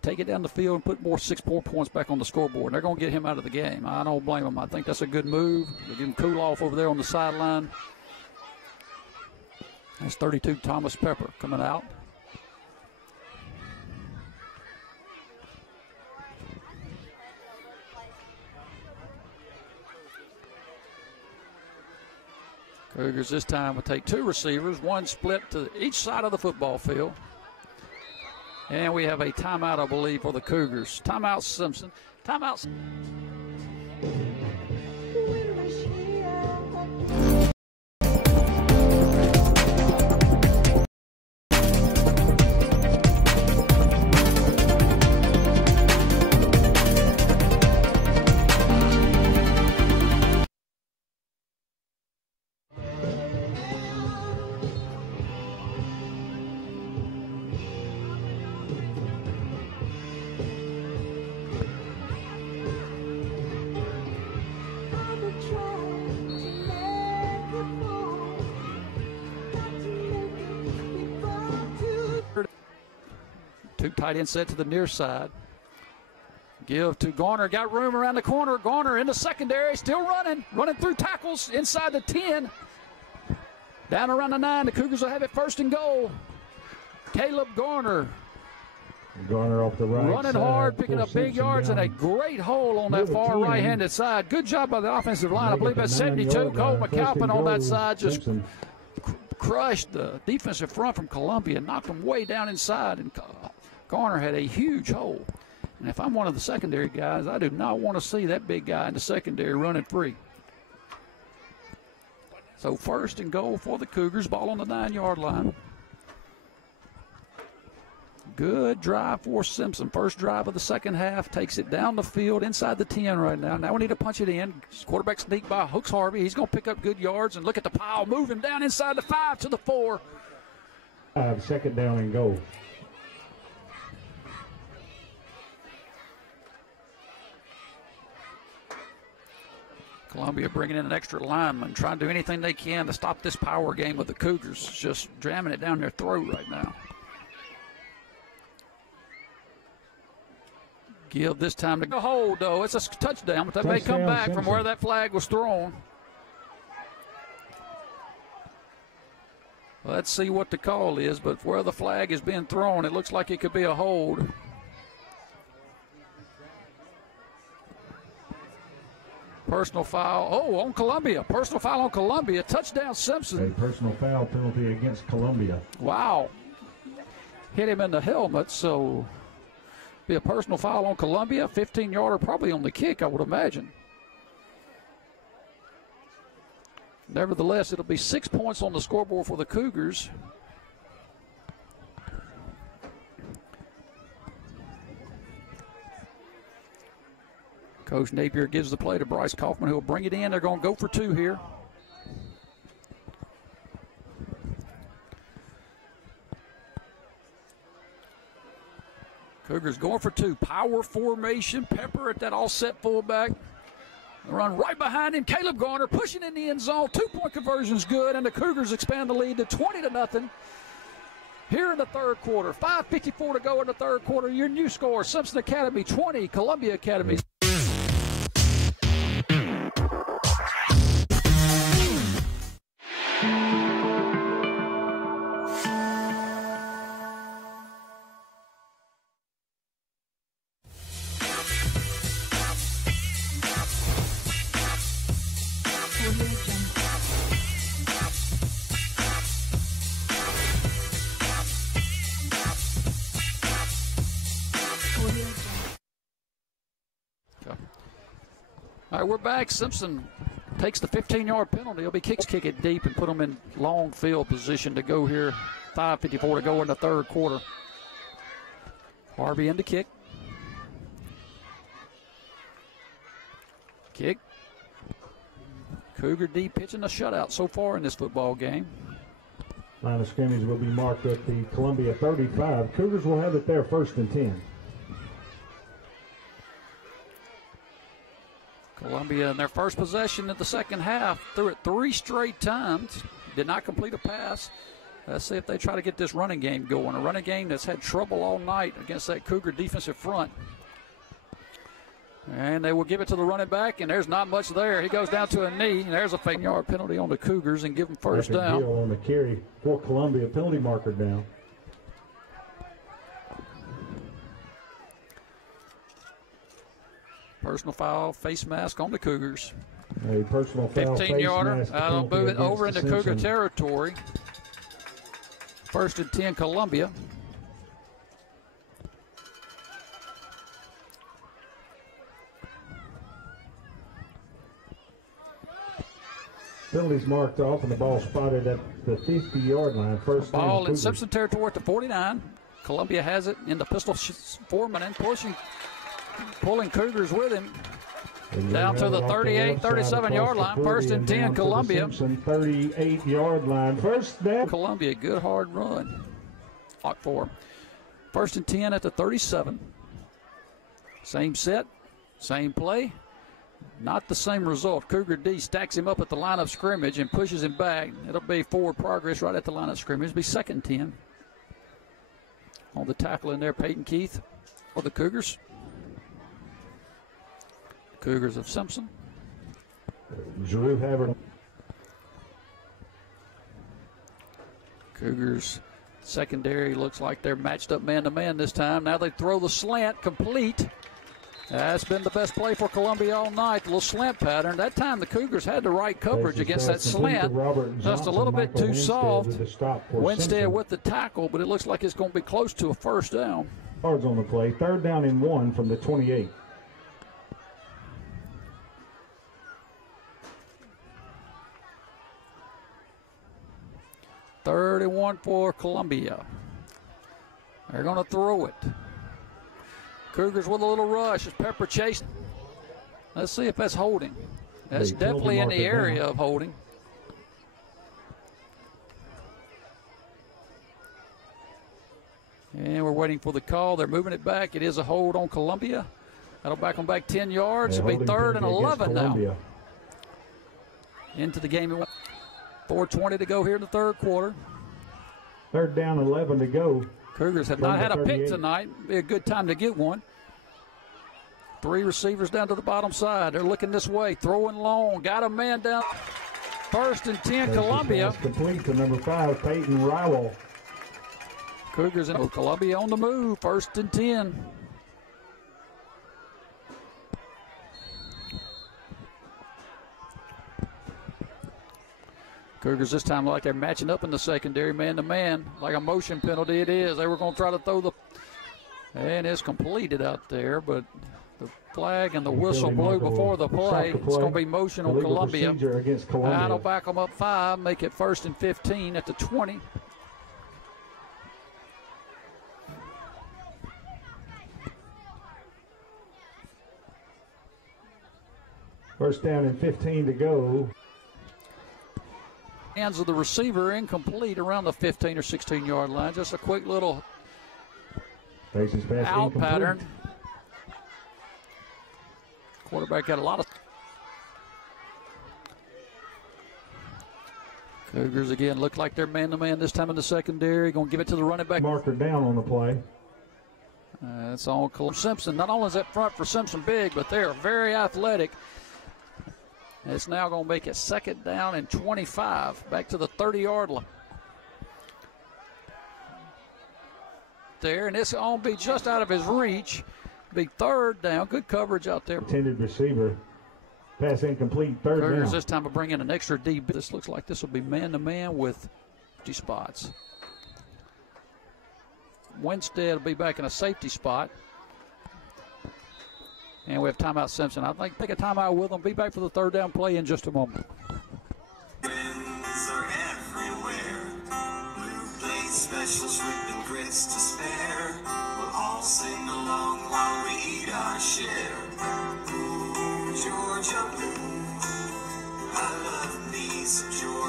Take it down the field and put more 6-point points back on the scoreboard. They're going to get him out of the game. I don't blame them. I think that's a good move. They give him cool off over there on the sideline. That's 32 Thomas Pepper coming out. Cougars this time will take two receivers, one split to each side of the football field. And we have a timeout, I believe, for the Cougars. Timeout, Simpson. Timeout. Two tight end set to the near side. Give to Garner. Got room around the corner. Garner in the secondary. Still running. Running through tackles inside the 10. Down around the 9. The Cougars will have it first and goal. Caleb Garner. Garner off the right running side, hard, picking up big yards and a great hole on that far right-handed side. Good job by the offensive line. I believe that's 72. Cole McAlpin on that side just crushed the defensive front from Columbia, knocked them way down inside, and Garner had a huge hole. And if I'm one of the secondary guys, I do not want to see that big guy in the secondary running free. So first and goal for the Cougars, ball on the 9-yard line. Good drive for Simpson. First drive of the second half, takes it down the field inside the 10 right now. Now we need to punch it in. Quarterback sneak by, hooks Harvey. He's going to pick up good yards, and look at the pile moving down inside the 5 to the 4. Second down and goal. Columbia bringing in an extra lineman, trying to do anything they can to stop this power game of the Cougars. Just jamming it down their throat right now. Give this time to hold, though. It's a touchdown, but that may come back Simpson from where that flag was thrown. Let's see what the call is, but where the flag is being thrown, it looks like it could be a hold. Personal foul. Oh, on Columbia. Personal foul on Columbia. Touchdown, Simpson. A personal foul penalty against Columbia. Wow. Hit him in the helmet, so be a personal foul on Columbia. 15-yarder probably on the kick, I would imagine. Nevertheless, it'll be 6 points on the scoreboard for the Cougars. Coach Napier gives the play to Bryce Kaufman, who will bring it in. They're going to go for 2 here. Cougars going for 2. Power formation. Pepper at that all-set fullback. They run right behind him. Caleb Garner pushing in the end zone. 2-point conversion's good, and the Cougars expand the lead to 20-0. Here in the third quarter. 5:54 to go in the third quarter. Your new score, Simpson Academy 20, Columbia Academy. All right, we're back. Simpson takes the 15-yard penalty. He'll be kick it deep and put them in long field position to go here. 5:54 to go in the third quarter. Harvey in the kick. Cougar D pitching a shutout so far in this football game. Line of scrimmage will be marked at the Columbia 35. Cougars will have it there 1st and 10. Columbia in their first possession of the second half threw it 3 straight times. Did not complete a pass. Let's see if they try to get this running game going. A running game that's had trouble all night against that Cougar defensive front. And they will give it to the running back, and there's not much there. He goes down to a knee, and there's a 15-yard penalty on the Cougars and give them first down. On the carry for Columbia, penalty marker down. Personal foul, face mask on the Cougars. A personal foul, 15-yarder. I'll move it over into Simpson. Cougar territory. 1st and 10, Columbia. Penalties marked off, and the ball spotted at the 50-yard line. First down, Ball in Cougars. Simpson territory at the 49. Columbia has it in the pistol foreman and pulling Cougars with him. Down to the 38, 37-yard line. 1st and 10, Columbia. Simpson 38-yard line. First down. Columbia, good hard run. Lock 4. 1st and 10 at the 37. Same set, same play. Not the same result. Cougar D stacks him up at the line of scrimmage and pushes him back. It'll be forward progress right at the line of scrimmage. It'll be 2nd and 10. On the tackle in there, Peyton Keith for the Cougars. Cougars of Simpson. Drew Havard. Cougars secondary looks like they're matched up man-to-man this time. Now they throw the slant complete. That's been the best play for Columbia all night, the little slant pattern. That time the Cougars had the right coverage against that slant. Just a little bit too soft. Winstead with the tackle, but it looks like it's going to be close to a first down. Yards on the play. 3rd down and 1 from the 28. Third and 1 for Columbia. They're going to throw it. Cougars with a little rush. It's Pepper chasing. Let's see if that's holding. That's definitely in the area of holding. And we're waiting for the call. They're moving it back. It is a hold on Columbia. That'll back them back 10 yards. It'll be 3rd and 11 now. Into the game. 4:20 to go here in the third quarter. 3rd down, 11 to go. Cougars have not had a pick tonight. Be a good time to get one. 3 receivers down to the bottom side. They're looking this way, throwing long. Got a man down. 1st and 10, Columbia. Complete to number 5, Peyton Rowell. Cougars in Columbia on the move. 1st and 10. Cougars this time like they're matching up in the secondary man-to-man. Like a motion penalty it is. They were going to try to throw the... And it's completed out there, but the flag and the whistle blew before the play. It's going to be motion on Columbia. That'll back them up 5, make it 1st and 15 at the 20. First down and 15 to go. Hands of the receiver incomplete around the 15 or 16-yard line. Just a quick little out pattern. Quarterback got a lot of. Cougars again look like they're man-to-man this time in the secondary. Going to give it to the running back. Marker down on the play. It's on Simpson. Not only is that front for Simpson big, but they're very athletic. It's now going to make it 2nd down and 25. Back to the 30-yard line. There, and it's going to be just out of his reach. Be 3rd down. Good coverage out there. Intended receiver. Pass incomplete. 3rd Cougars down. This time will bring in an extra DB. This looks like this will be man-to-man with 50 spots. Winstead will be back in a safety spot. And we have timeout Simpson. I think take a timeout with them. Be back for the 3rd down play in just a moment. Friends are everywhere. Blue Plate specials with grits to spare. We'll all sing along while we eat our share. Ooh, Georgia blue, I love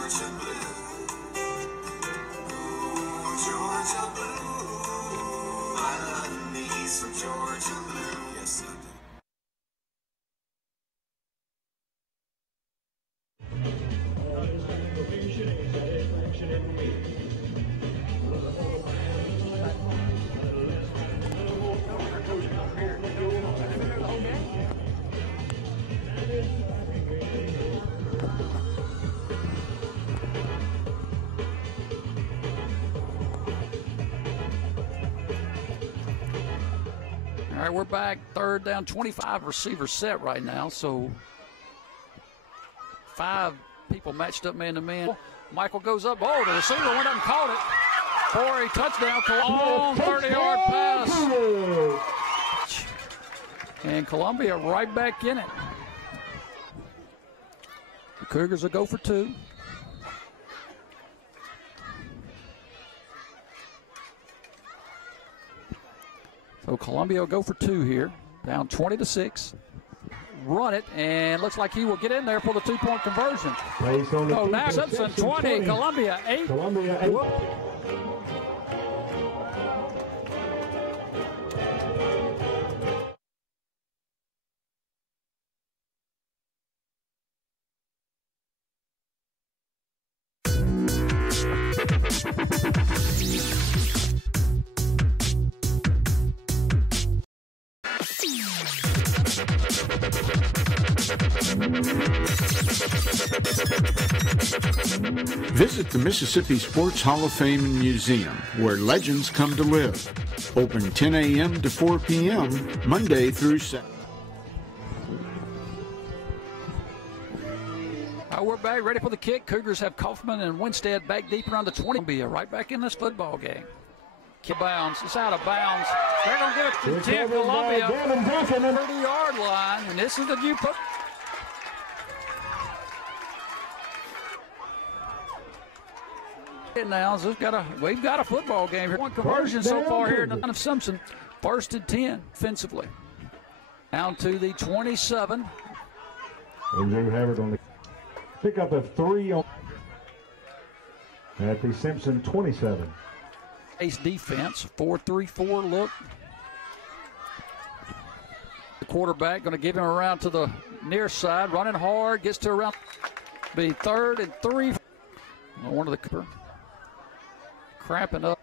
Georgia blue. Ooh, Georgia blue. I love me some Georgia blue. Yes, I do. All right, we're back. Third down, 25 receiver set right now. So 5 people matched up man to man. Michael goes up. Oh, the receiver went up and caught it for a touchdown. Long 30-yard pass. And Columbia right back in it. The Cougars will go for 2. So Columbia will go for 2 here. Down 20-6. Run it, and looks like he will get in there for the 2-point conversion. Oh, now Simpson 20, Columbia 8. Columbia 8. Visit the Mississippi Sports Hall of Fame and Museum, where legends come to live. Open 10 a.m. to 4 p.m., Monday through Saturday. We're back, ready for the kick. Cougars have Kaufman and Winstead back deep around the 20. Columbia right back in this football game. Kick bounds. It's out of bounds. They're going to get it to 10. Columbia, 30-yard line, and this is the new put. Now we've got a football game here. One conversion so far here in the line of Simpson. 1st and 10 offensively. Down to the 27. And they have it on the pick up of 3 on at the Simpson 27. Ace defense, 4-3-4 look. The quarterback going to give him around to the near side, running hard, gets to around. Be 3rd and 3. One of the cramping up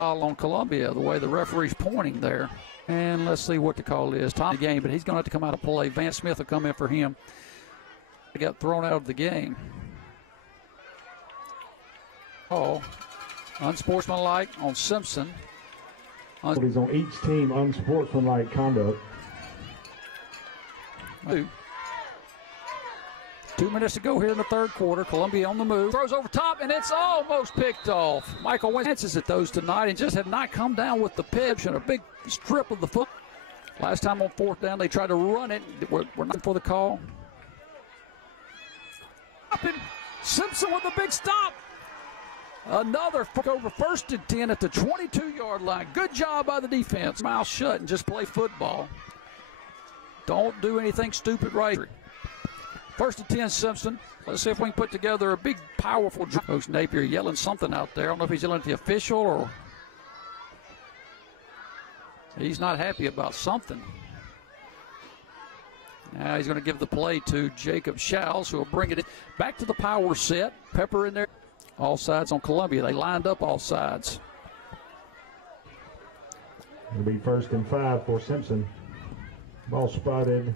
all on Columbia, the way the referee's pointing there. And let's see what the call is. Top of the game, but he's going to have to come out of play. Vance Smith will come in for him. He got thrown out of the game. Oh, unsportsmanlike on Simpson. He's on each team, unsportsmanlike conduct. 2 minutes to go here in the third quarter. Columbia on the move. Throws over top, and it's almost picked off. Michael Wentz chances at those tonight and just have not come down with the pitch and a big strip of the foot. Last time on 4th down, they tried to run it. We're not for the call. Simpson with a big stop. Another over 1st and 10 at the 22-yard line. Good job by the defense. Mouth shut and just play football. Don't do anything stupid right. 1st and 10, Simpson. Let's see if we can put together a big, powerful drive. Coach Napier yelling something out there. I don't know if he's yelling at the official or he's not happy about something. Now he's going to give the play to Jacob Schals, who will bring it back to the power set. Pepper in there. All sides on Columbia. They lined up all sides. It'll be 1st and 5 for Simpson. Ball spotted.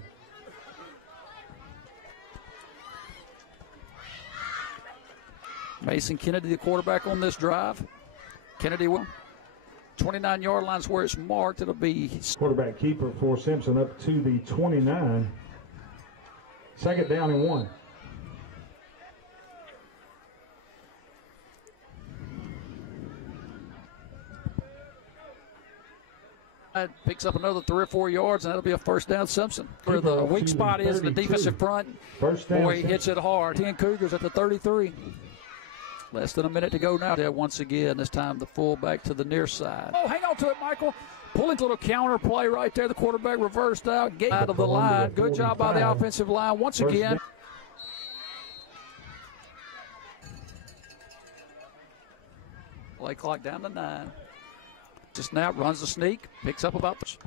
Mason Kennedy, the quarterback on this drive. Kennedy will. 29-yard line's where it's marked. It'll be quarterback keeper for Simpson up to the 29. 2nd down and 1. Picks up another 3 or 4 yards, and that'll be a 1st down Simpson. Where the weak spot is in the defensive front. Boy, he hits it hard. 10 Cougars at the 33. Less than a minute to go now. Once again, this time the fullback to the near side. Oh, hang on to it, Michael. Pulling a little counter play right there. The quarterback reversed out. Gate out of the line. Good job by the offensive line once again. Play clock down to 9. The snap, runs the sneak, picks up about this.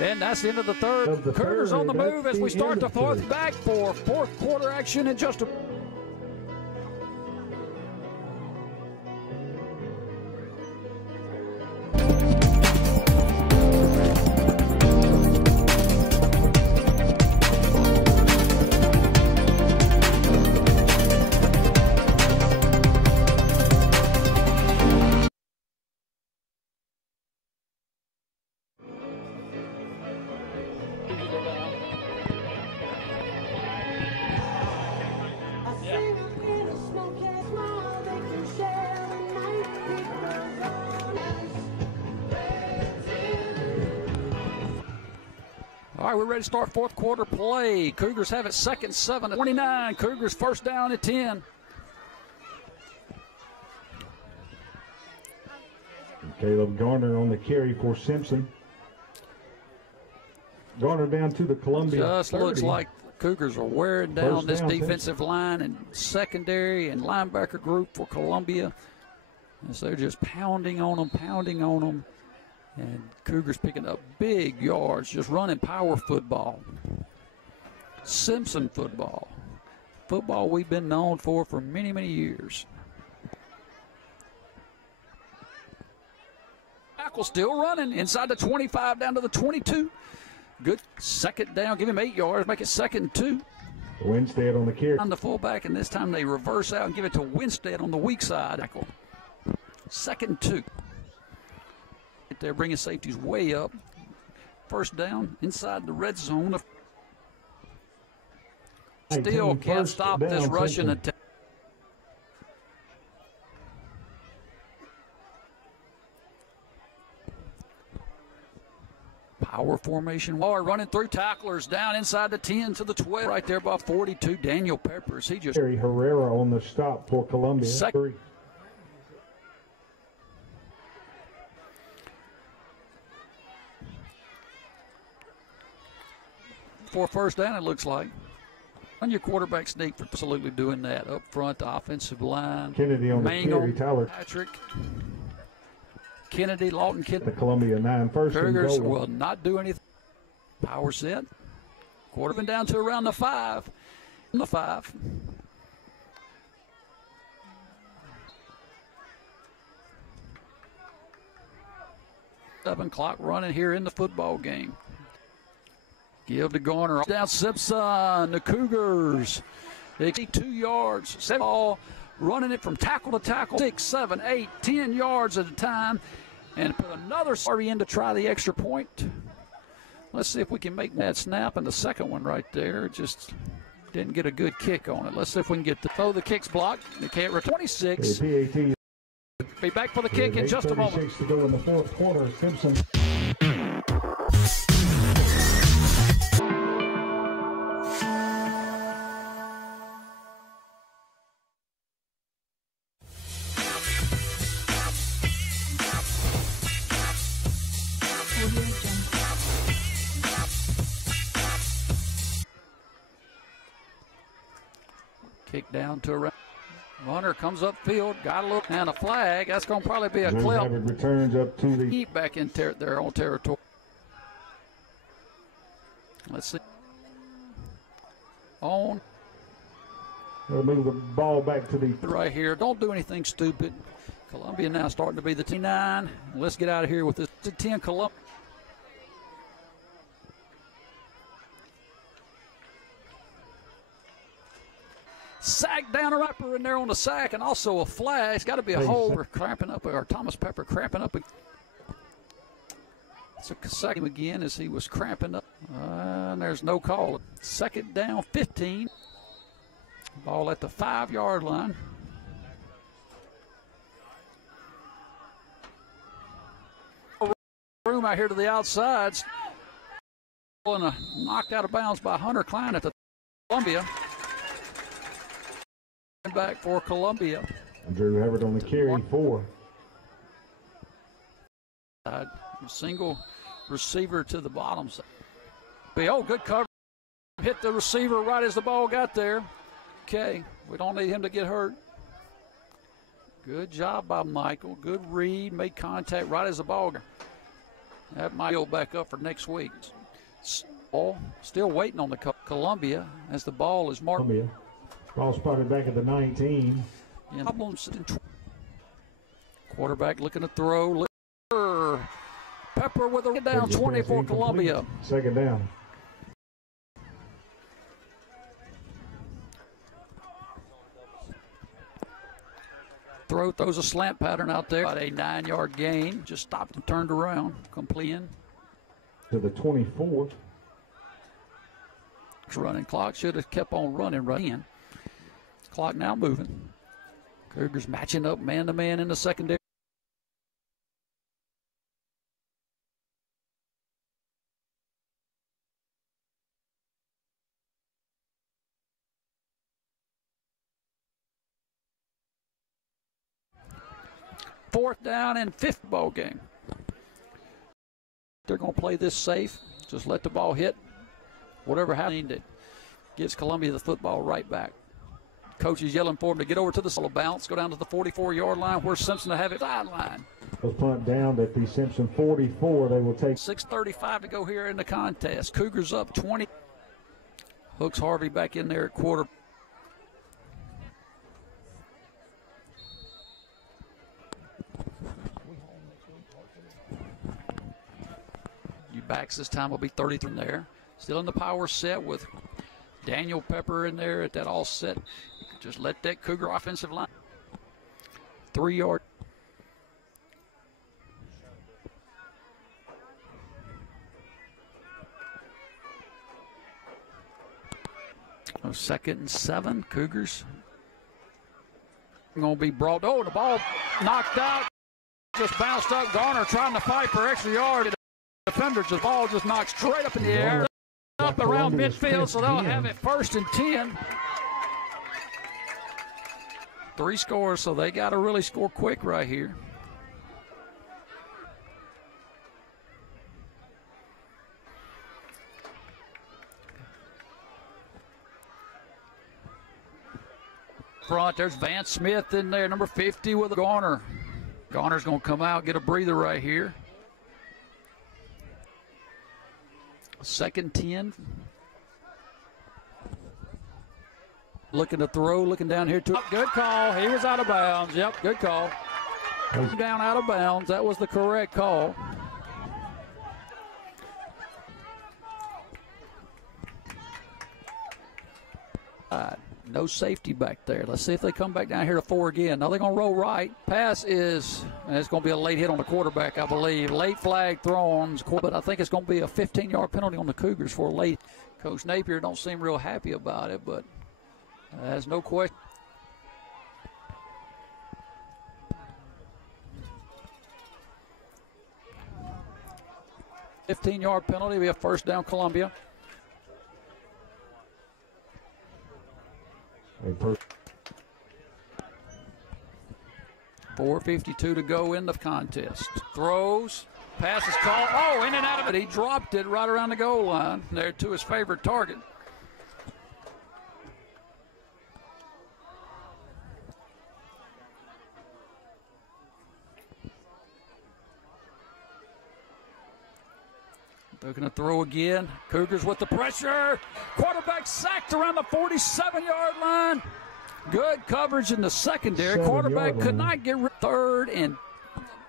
And that's the end of the third. Cougars on the move as we start the fourth, back for fourth quarter action in just a... All right, we're ready to start fourth quarter play. Cougars have it second, 7-29. Cougars first down at 10. Caleb Garner on the carry for Simpson. Garner down to the Columbia Just 30. looks like Cougars are wearing down First this down, defensive line and secondary and linebacker group for Columbia. And so they're just pounding on them. And Cougars picking up big yards, just running power football. Simpson football. Football we've been known for many, many years. Tackle still running inside the 25 down to the 22. Good second down, give him 8 yards, make it 2nd and 2. Winstead on the carry. On the fullback, and this time they reverse out and give it to Winstead on the weak side. 2nd and 2. They're bringing safeties way up. First down inside the red zone. Still can't stop this Russian attack. Power formation. Running through tacklers down inside the 10 to the 12. Right there by 42, Daniel Peppers. He just... Herrera on the stop for Columbia. For first down, it looks like. On your quarterback sneak for absolutely doing that. Up front, the offensive line. Kennedy on the carry, Tyler. Patrick. Kennedy, Lawton, The Columbia 9, first Cougars and goal. will not do anything. Power set. Quarterback down to around the 5. The 5. Seven clock running here in the football game. Give to Garner. Down Simpson. The Cougars. 2 yards. 7 ball. Running it from tackle to tackle. 6, 7, 8, 10 yards at a time. And put another sorry in to try the extra point. Let's see if we can make that snap. And the second one right there just didn't get a good kick on it. Let's see if we can get the throw. The kick's blocked. They can't. 26. PAT. Be back for the kick in just a moment. To go in the fourth quarter. Simpson. Kick down to a runner, comes upfield, got a look, and a flag. That's going to probably be a clip. Returns up to the Keep back in their own territory. Let's see. On. They'll move the ball back to the right here. Don't do anything stupid. Columbia now starting to be the T9. Let's get out of here with this. The 10 Columbia. Sack down a rapper in there on the sack, and also a flag. It's got to be a hole. We're cramping up, or Thomas Pepper cramping up. So sack him again as he was cramping up. And there's no call. Second down, 15. Ball at the 5-yard line. Room out here to the outside. And knocked out of bounds by Hunter Klein at the Columbia. Back for Columbia. Drew Everett on the carry, 4. Single receiver to the bottom side. Oh, good cover. Hit the receiver right as the ball got there. Okay, we don't need him to get hurt. Good job by Michael. Good read. Made contact right as the ball. That might go back up for next week. Still waiting on the Columbia as the ball is marked. Columbia. Ball spotted back at the 19. Problems. Quarterback looking to throw. Pepper with a down 20 for Columbia. Second down. Throws a slant pattern out there. About a 9-yard gain. Just stopped and turned around. Completing. To the 24. Running clock. Should have kept on running right in. Clock now moving. Cougars matching up man-to-man in the secondary. Fourth down and fifth ball game. They're going to play this safe. Just let the ball hit. Whatever happens, it gives Columbia the football right back. Coach is yelling for him to get over to the solo bounce, go down to the 44-yard line where Simpson will have it sideline. Was punt down at the Simpson 44. They will take 6:35 to go here in the contest. Cougars up 20. Hooks Harvey back in there at quarter. Backs this time will be 30 from there. Still in the power set with Daniel Pepper in there at that all set. Just let that Cougar offensive line. 3-yard. Second and 7. Cougars going to be brought. Oh, the ball knocked out. Just bounced up. Garner trying to fight for extra yard. Defenders, the ball just knocked straight up in the air, up around midfield, so they'll have it 1st and 10. 3 scores, so they got to really score quick right here. Front, there's Vance Smith in there, number 50 with a Garner. Garner's going to come out, get a breather right here. 2nd 10. Looking to throw, looking down here. Good call. He was out of bounds. Yep, good call. Down out of bounds. That was the correct call. No safety back there. Let's see if they come back down here to 4 again. Now they're going to roll right. Pass is, and it's going to be a late hit on the quarterback, I believe. Late flag thrown, but I think it's going to be a 15-yard penalty on the Cougars for late. Coach Napier don't seem real happy about it, but there's no question. A 15-yard penalty, be a 1st down Columbia. 4:52 to go in the contest. Throws, passes called. Oh, in and out of it. He dropped it right around the goal line there to his favorite target. They're going to throw again. Cougars with the pressure. Quarterback sacked around the 47-yard line. Good coverage in the secondary. Quarterback could not get 3rd and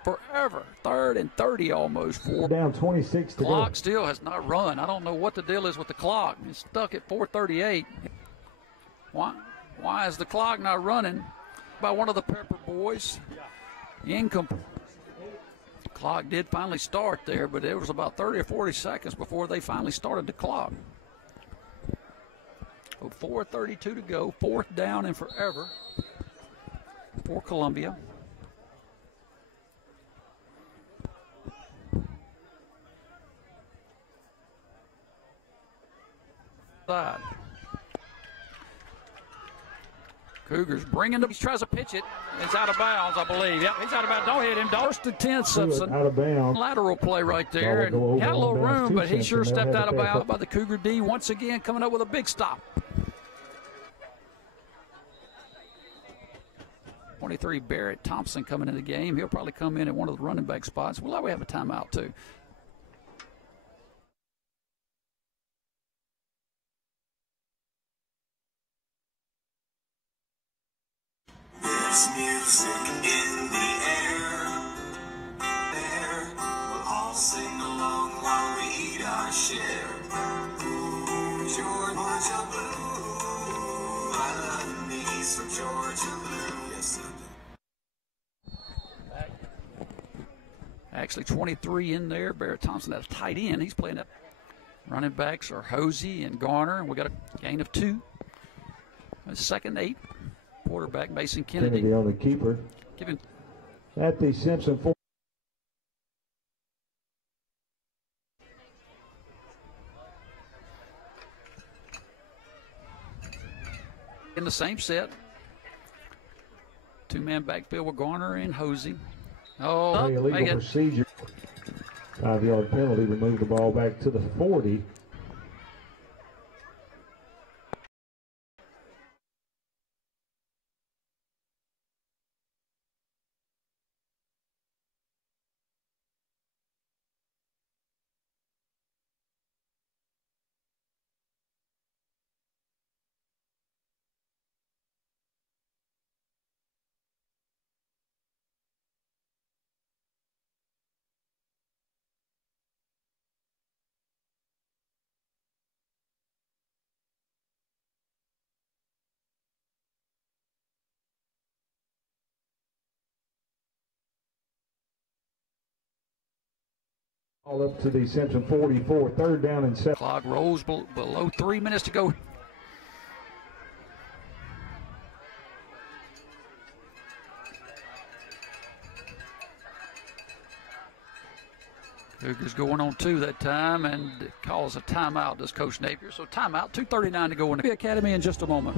forever. 3rd and 30 almost. Down 26 to go. Clock still has not run. I don't know what the deal is with the clock. It's stuck at 4:38. Why is the clock not running? By one of the Pepper boys. Incomplete. Clock did finally start there, but it was about 30 or 40 seconds before they finally started the clock. So 4:32 to go, 4th down and forever for Columbia. Side. Cougars bringing the. He tries to pitch it. It's out of bounds, I believe. Yep, he's out of bounds. Don't hit him. First and 10, Simpson. Out of bounds. Lateral play right there. And he had a little room, but he sure stepped out of bounds by the Cougar D once again, coming up with a big stop. 23, Barrett Thompson coming in the game. He'll probably come in at one of the running back spots. We'll always have a timeout, too. There's music in the air. There, we'll all sing along while we eat our share. Ooh, Georgia blue. I love me some Georgia blue. Yes, I do. Actually, 23 in there. Barrett Thompson at a tight end. He's playing up. Running backs are Hosey and Garner. We got a gain of 2. Second 8. Quarterback Mason Kennedy. Kennedy on the keeper. Giving At the Simpson 4. in the same set. 2-man backfield with Garner and Hosey. Oh, illegal procedure. 5-yard penalty to move the ball back to the 40. All up to the Simpson 44, 3rd down and 7. Clock rolls below 3 minutes to go. Cougars going on 2 that time and calls a timeout, does Coach Napier. So timeout, 2:39 to go in the Academy in just a moment.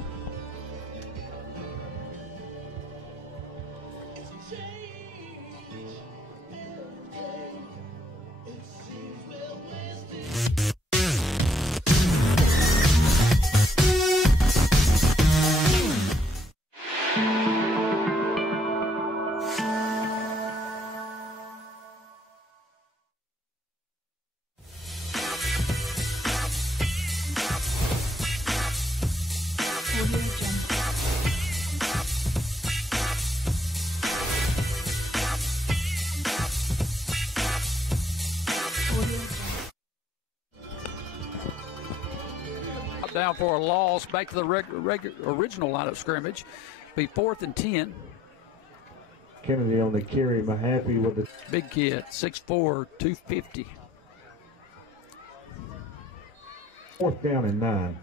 Down for a loss, back to the original line of scrimmage. Be 4th and 10. Kennedy on the carry. Mahaffey with the big kid, 6'4", 250. 4th down and 9.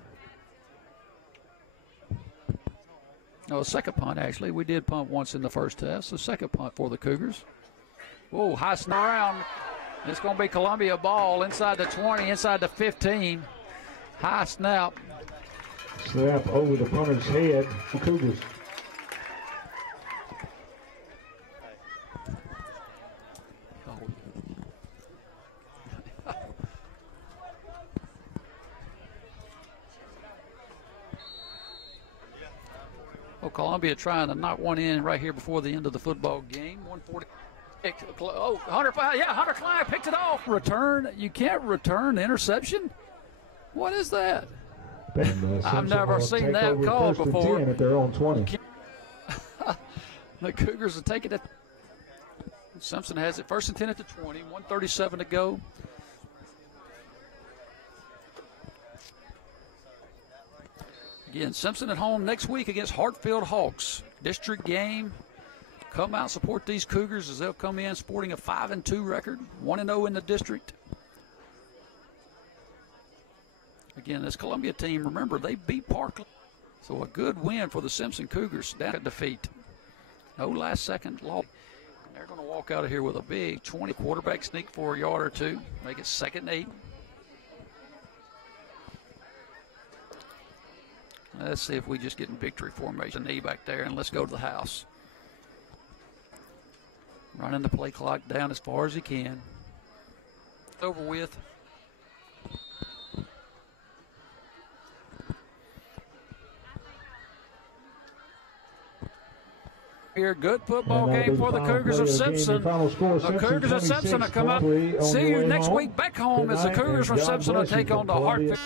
No, a second punt, actually. We did punt once in the first test. A second punt for the Cougars. Whoa, high snap around. It's going to be Columbia ball inside the 20, inside the 15. High snap. Snap over the punter's head. The Cougars. Well, Columbia trying to knock one in right here before the end of the football game. 140. Oh, Hunter Klein picked it off. Return. You can't return the interception. What is that? I've never seen that called before. At their own 20. The Cougars are taking it. Simpson has it 1st and 10 at the 20. 1:37 to go. Again, Simpson at home next week against Hartfield Hawks. District game. Come out, support these Cougars as they'll come in sporting a 5-2 record, 1-0 in the district. Again, this Columbia team, remember, they beat Parkland. So a good win for the Simpson Cougars. Down at defeat. No last-second loss. They're going to walk out of here with a big 20 quarterback sneak for a yard or 2. Make it 2nd and 8. Let's see if we just get in victory formation. Knee back there, and let's go to the house. Running the play clock down as far as he can. Over with. Here, good football game for the Cougars of Simpson. The Cougars of Simpson will come up. See you next week back home as the Cougars from Simpson will take on the Hartford.